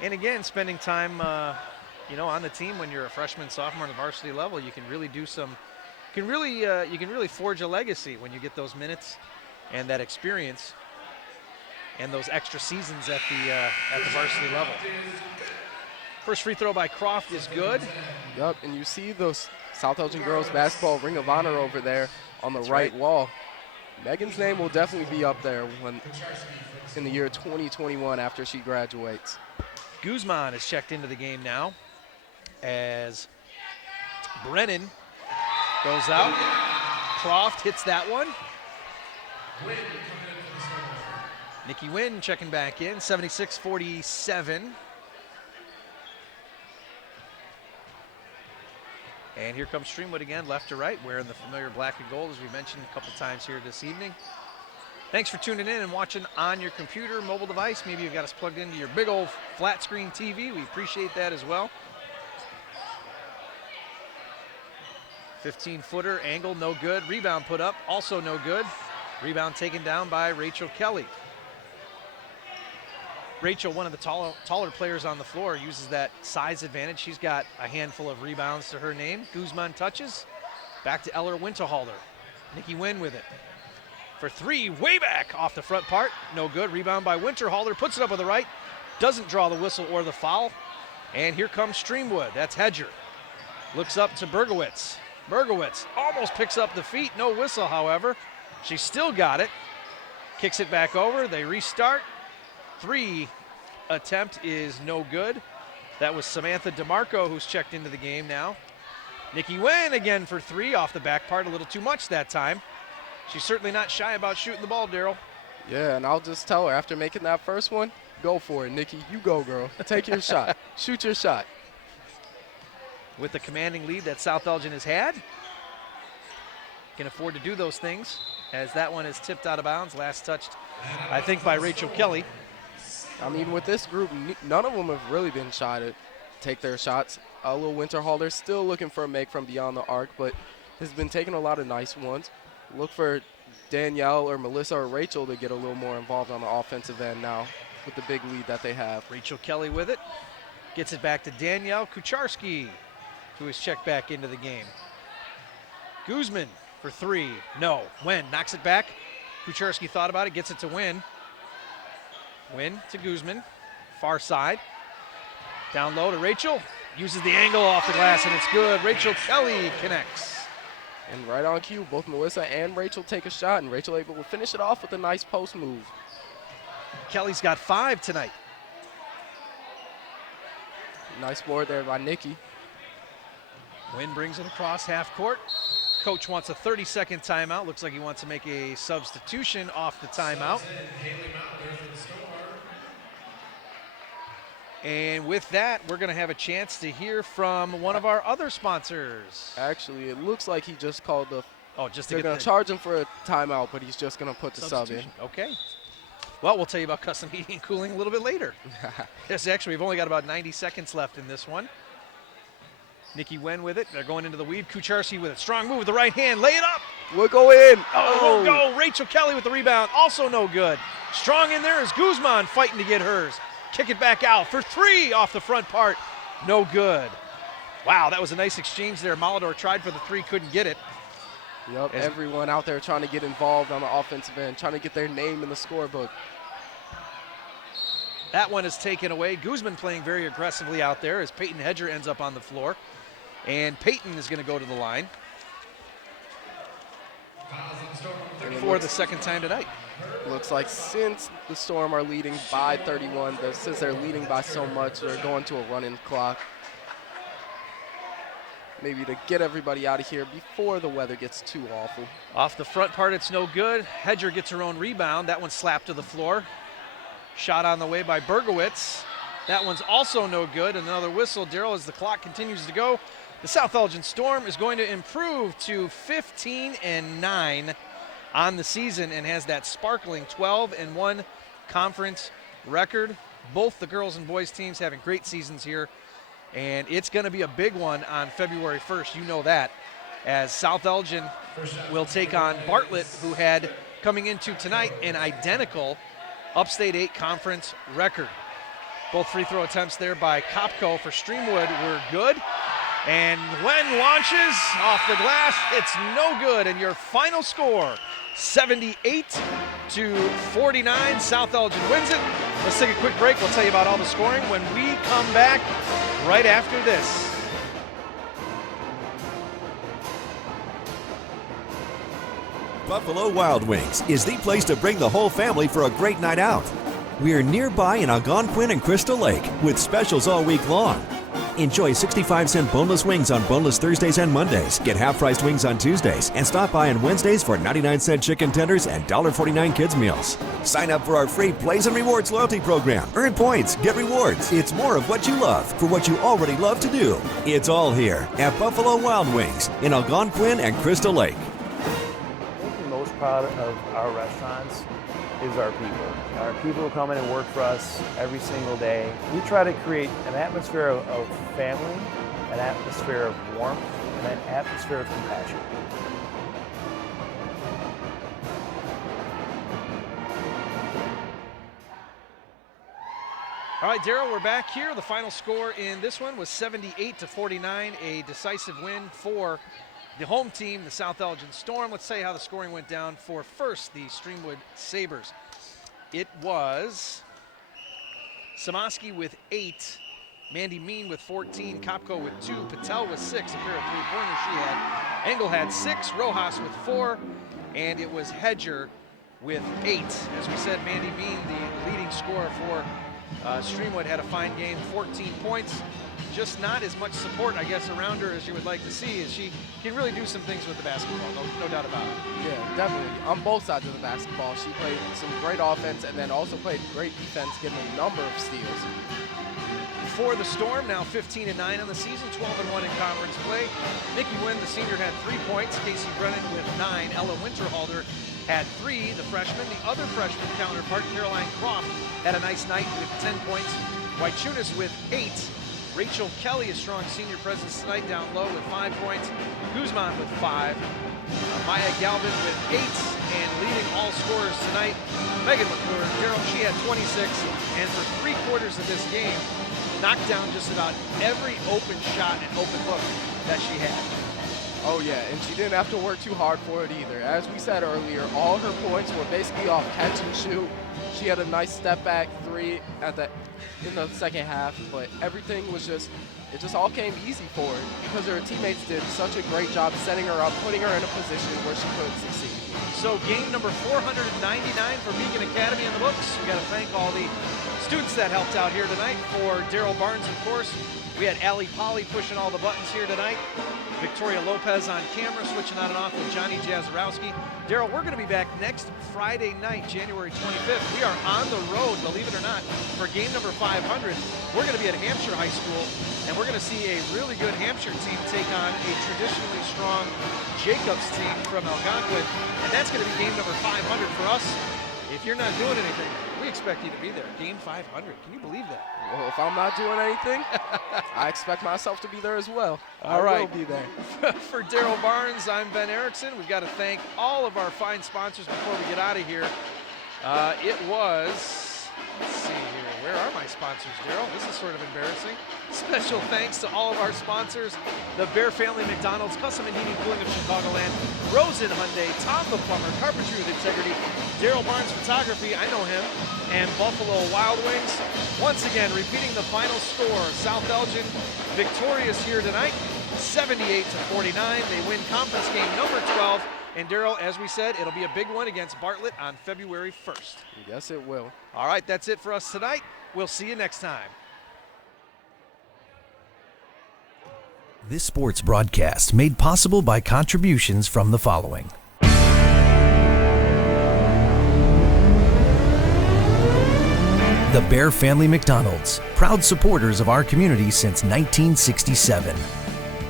And again, spending time on the team when you're a freshman, sophomore on the varsity level, you can really do some you can really forge a legacy when you get those minutes and that experience and those extra seasons at the varsity level. First free throw by Croft is good. Yup, and you see those South Elgin girls basketball Ring of Honor over there on the right wall. Megan's name will definitely be up there in the year 2021 after she graduates. Guzman is checked into the game now as Brennan goes out. Croft hits that one. Nikki Wynn checking back in, 76-47. And here comes Streamwood again, left to right, wearing the familiar black and gold, as we mentioned a couple times here this evening. Thanks for tuning in and watching on your computer, mobile device. Maybe you've got us plugged into your big old flat screen TV. We appreciate that as well. 15-footer, angle, no good. Rebound put up, also no good. Rebound taken down by Rachel Kelly. Rachel, one of the taller players on the floor, uses that size advantage. She's got a handful of rebounds to her name. Guzman touches. Back to Eller Winterhalter. Nikki Wynn with it. For three, way back off the front part. No good. Rebound by Winterhalter. Puts it up with the right. Doesn't draw the whistle or the foul. And here comes Streamwood. That's Hedger. Looks up to Bergowitz. Bergowitz almost picks up the feet. No whistle, however. She still got it. Kicks it back over. They restart. Three attempt is no good. That was Samantha DeMarco who's checked into the game now. Nikki Wynn again for three off the back part, a little too much that time. She's certainly not shy about shooting the ball, Derryl. Yeah, and I'll just tell her after making that first one, go for it, Nikki. You go, girl. Take your shot. Shoot your shot. With the commanding lead that South Elgin has had, can afford to do those things, as that one is tipped out of bounds. Last touched, I think, by Rachel Kelly. I mean, with this group, none of them have really been shy to take their shots. Little Winterhalter still looking for a make from beyond the arc, but has been taking a lot of nice ones. Look for Danielle or Melissa or Rachel to get a little more involved on the offensive end now with the big lead that they have. Rachel Kelly with it. Gets it back to Danielle Kucharski, who is checked back into the game. Guzman for three. No. Wynn knocks it back. Kucharski thought about it, gets it to Wynn. Wynn to Guzman. Far side. Down low to Rachel. Uses the angle off the glass, and it's good. Rachel Kelly connects. And right on cue, both Melissa and Rachel take a shot, and Rachel able to finish it off with a nice post move. Kelly's got 5 tonight. Nice board there by Nikki. Wynn brings it across half court. Coach wants a 30-second timeout. Looks like he wants to make a substitution off the timeout. And with that, we're going to have a chance to hear from one of our other sponsors. Actually, it looks like he just called the. Oh, just to they're going to charge him for a timeout, but he's just going to put the sub in. Okay. Well, we'll tell you about custom heating and cooling a little bit later. Yes, actually, we've only got about 90 seconds left in this one. Nikki Wynn with it. They're going into the weave. Kucharski with it. Strong move with the right hand. Lay it up. We'll go in. Oh, won't go. Rachel Kelly with the rebound. Also no good. Strong in there is Guzman fighting to get hers. Kick it back out for three off the front part. No good. Wow, that was a nice exchange there. Molidor tried for the three, couldn't get it. Yep, everyone out there trying to get involved on the offensive end, trying to get their name in the scorebook. That one is taken away. Guzman playing very aggressively out there as Peyton Hedger ends up on the floor. And Peyton is going to go to the line for the second time tonight. Looks like since the Storm are leading by 31, since they're leading by so much, they're going to a running clock. Maybe to get everybody out of here before the weather gets too awful. Off the front part, it's no good. Hedger gets her own rebound. That one slapped to the floor. Shot on the way by Bergowitz. That one's also no good. Another whistle, Derryl, as the clock continues to go. The South Elgin Storm is going to improve to 15-9 on the season and has that sparkling 12-1 conference record. Both the girls and boys teams having great seasons here, and it's going to be a big one on February 1st. You know that, as South Elgin will take on Bartlett, who had, coming into tonight, an identical Upstate 8 conference record. Both free throw attempts there by Kopko for Streamwood were good. And Wen launches off the glass. It's no good. And your final score, 78-49. South Elgin wins it. Let's take a quick break. We'll tell you about all the scoring when we come back right after this. Buffalo Wild Wings is the place to bring the whole family for a great night out. We are nearby in Algonquin and Crystal Lake with specials all week long. Enjoy 65-cent boneless wings on boneless Thursdays and Mondays. Get half-priced wings on Tuesdays. And stop by on Wednesdays for 99-cent chicken tenders and $1.49 kids meals. Sign up for our free Plays and Rewards loyalty program. Earn points, get rewards. It's more of what you love for what you already love to do. It's all here at Buffalo Wild Wings in Algonquin and Crystal Lake. What I'm most proud of our restaurants is our people. Our people who come in and work for us every single day. We try to create an atmosphere of family, an atmosphere of warmth, and an atmosphere of compassion. All right, Derryl, we're back here. The final score in this one was 78-49, a decisive win for the home team, the South Elgin Storm. Let's say how the scoring went down for first, the Streamwood Sabres. It was Samoski with 8, Mandy Mean with 14, Kopko with 2, Patel with 6, a pair of three-pointers she had. Engel had 6, Rojas with 4, and it was Hedger with 8. As we said, Mandy Mean, the leading scorer for Streamwood, had a fine game, 14 points. Just not as much support, I guess, around her as you would like to see, as she can really do some things with the basketball, no doubt about it. Yeah, definitely. On both sides of the basketball, she played some great offense and then also played great defense, getting a number of steals. For the Storm, now 15-9 on the season, 12-1 in conference play. Nikki Wynn, the senior, had 3 points. Casey Brennan with 9. Ella Winterhalter had 3, the freshman. The other freshman counterpart, Caroline Croft, had a nice night with 10 points. Whitechunas with 8. Rachel Kelly, a strong senior presence tonight, down low with 5 points. Guzman with 5. Maya Galvin with 8. And leading all scorers tonight, Megan McClure. Derryl, she had 26. And for 3 quarters of this game, knocked down just about every open shot and open look that she had. Oh yeah, and she didn't have to work too hard for it either. As we said earlier, all her points were basically off catch and shoot. She had a nice step back 3 in the second half, but everything was just all came easy for her because her teammates did such a great job setting her up, putting her in a position where she couldn't succeed. So game number 499 for Beacon Academy in the books. We got to thank all the students that helped out here tonight. For Derryl Barnes, of course, we had Allie Polly pushing all the buttons here tonight. Victoria Lopez on camera, switching on and off with Johnny Jazarowski. Derryl, we're going to be back next Friday night, January 25th. We are on the road, believe it or not, for game number 500. We're going to be at Hampshire High School, and we're going to see a really good Hampshire team take on a traditionally strong Jacobs team from Algonquin, and that's going to be game number 500 for us. If you're not doing anything, we expect you to be there. Game 500. Can you believe that? Well, if I'm not doing anything, I expect myself to be there as well. All right. I will be there. For Derryl Barnes, I'm Ben Erickson. We've got to thank all of our fine sponsors before we get out of here. It was, let's see here. Where are my sponsors, Derryl? This is sort of embarrassing. Special thanks to all of our sponsors: the Bear Family McDonald's, Custom and Heating Cooling of Chicagoland, Rosen Hyundai, Tom the Plumber, Carpentry with Integrity, Derryl Barnes Photography, I know him, and Buffalo Wild Wings. Once again, repeating the final score: South Elgin victorious here tonight, 78-49. They win conference game number 12. And Derryl, as we said, it'll be a big one against Bartlett on February 1st. Yes, it will. All right, that's it for us tonight. We'll see you next time. This sports broadcast made possible by contributions from the following. The Bear Family McDonald's, proud supporters of our community since 1967.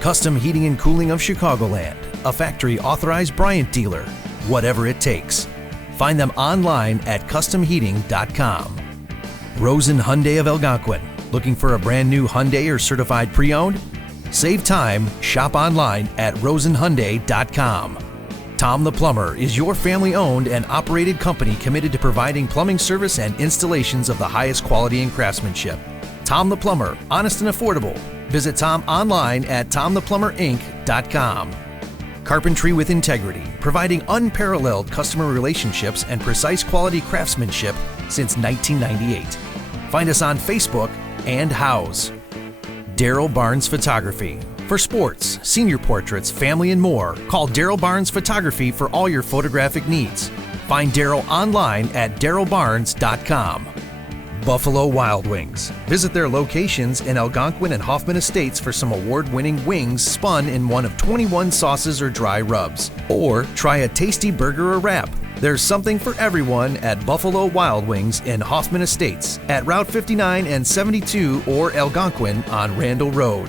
Custom Heating and Cooling of Chicagoland, a factory authorized Bryant dealer, whatever it takes. Find them online at customheating.com. Rosen Hyundai of Algonquin, looking for a brand new Hyundai or certified pre-owned? Save time, shop online at rosenhyundai.com. Tom the Plumber is your family-owned and operated company committed to providing plumbing service and installations of the highest quality and craftsmanship. Tom the Plumber, honest and affordable. Visit Tom online at tomtheplumberinc.com. Carpentry with Integrity, providing unparalleled customer relationships and precise quality craftsmanship since 1998. Find us on Facebook and House. Derryl Barnes Photography. For sports, senior portraits, family, and more, call Derryl Barnes Photography for all your photographic needs. Find Derryl online at darrylbarnes.com. Buffalo Wild Wings. Visit their locations in Algonquin and Hoffman Estates for some award-winning wings spun in one of 21 sauces or dry rubs. Or try a tasty burger or wrap. There's something for everyone at Buffalo Wild Wings in Hoffman Estates at Route 59 and 72 or Algonquin on Randall Road.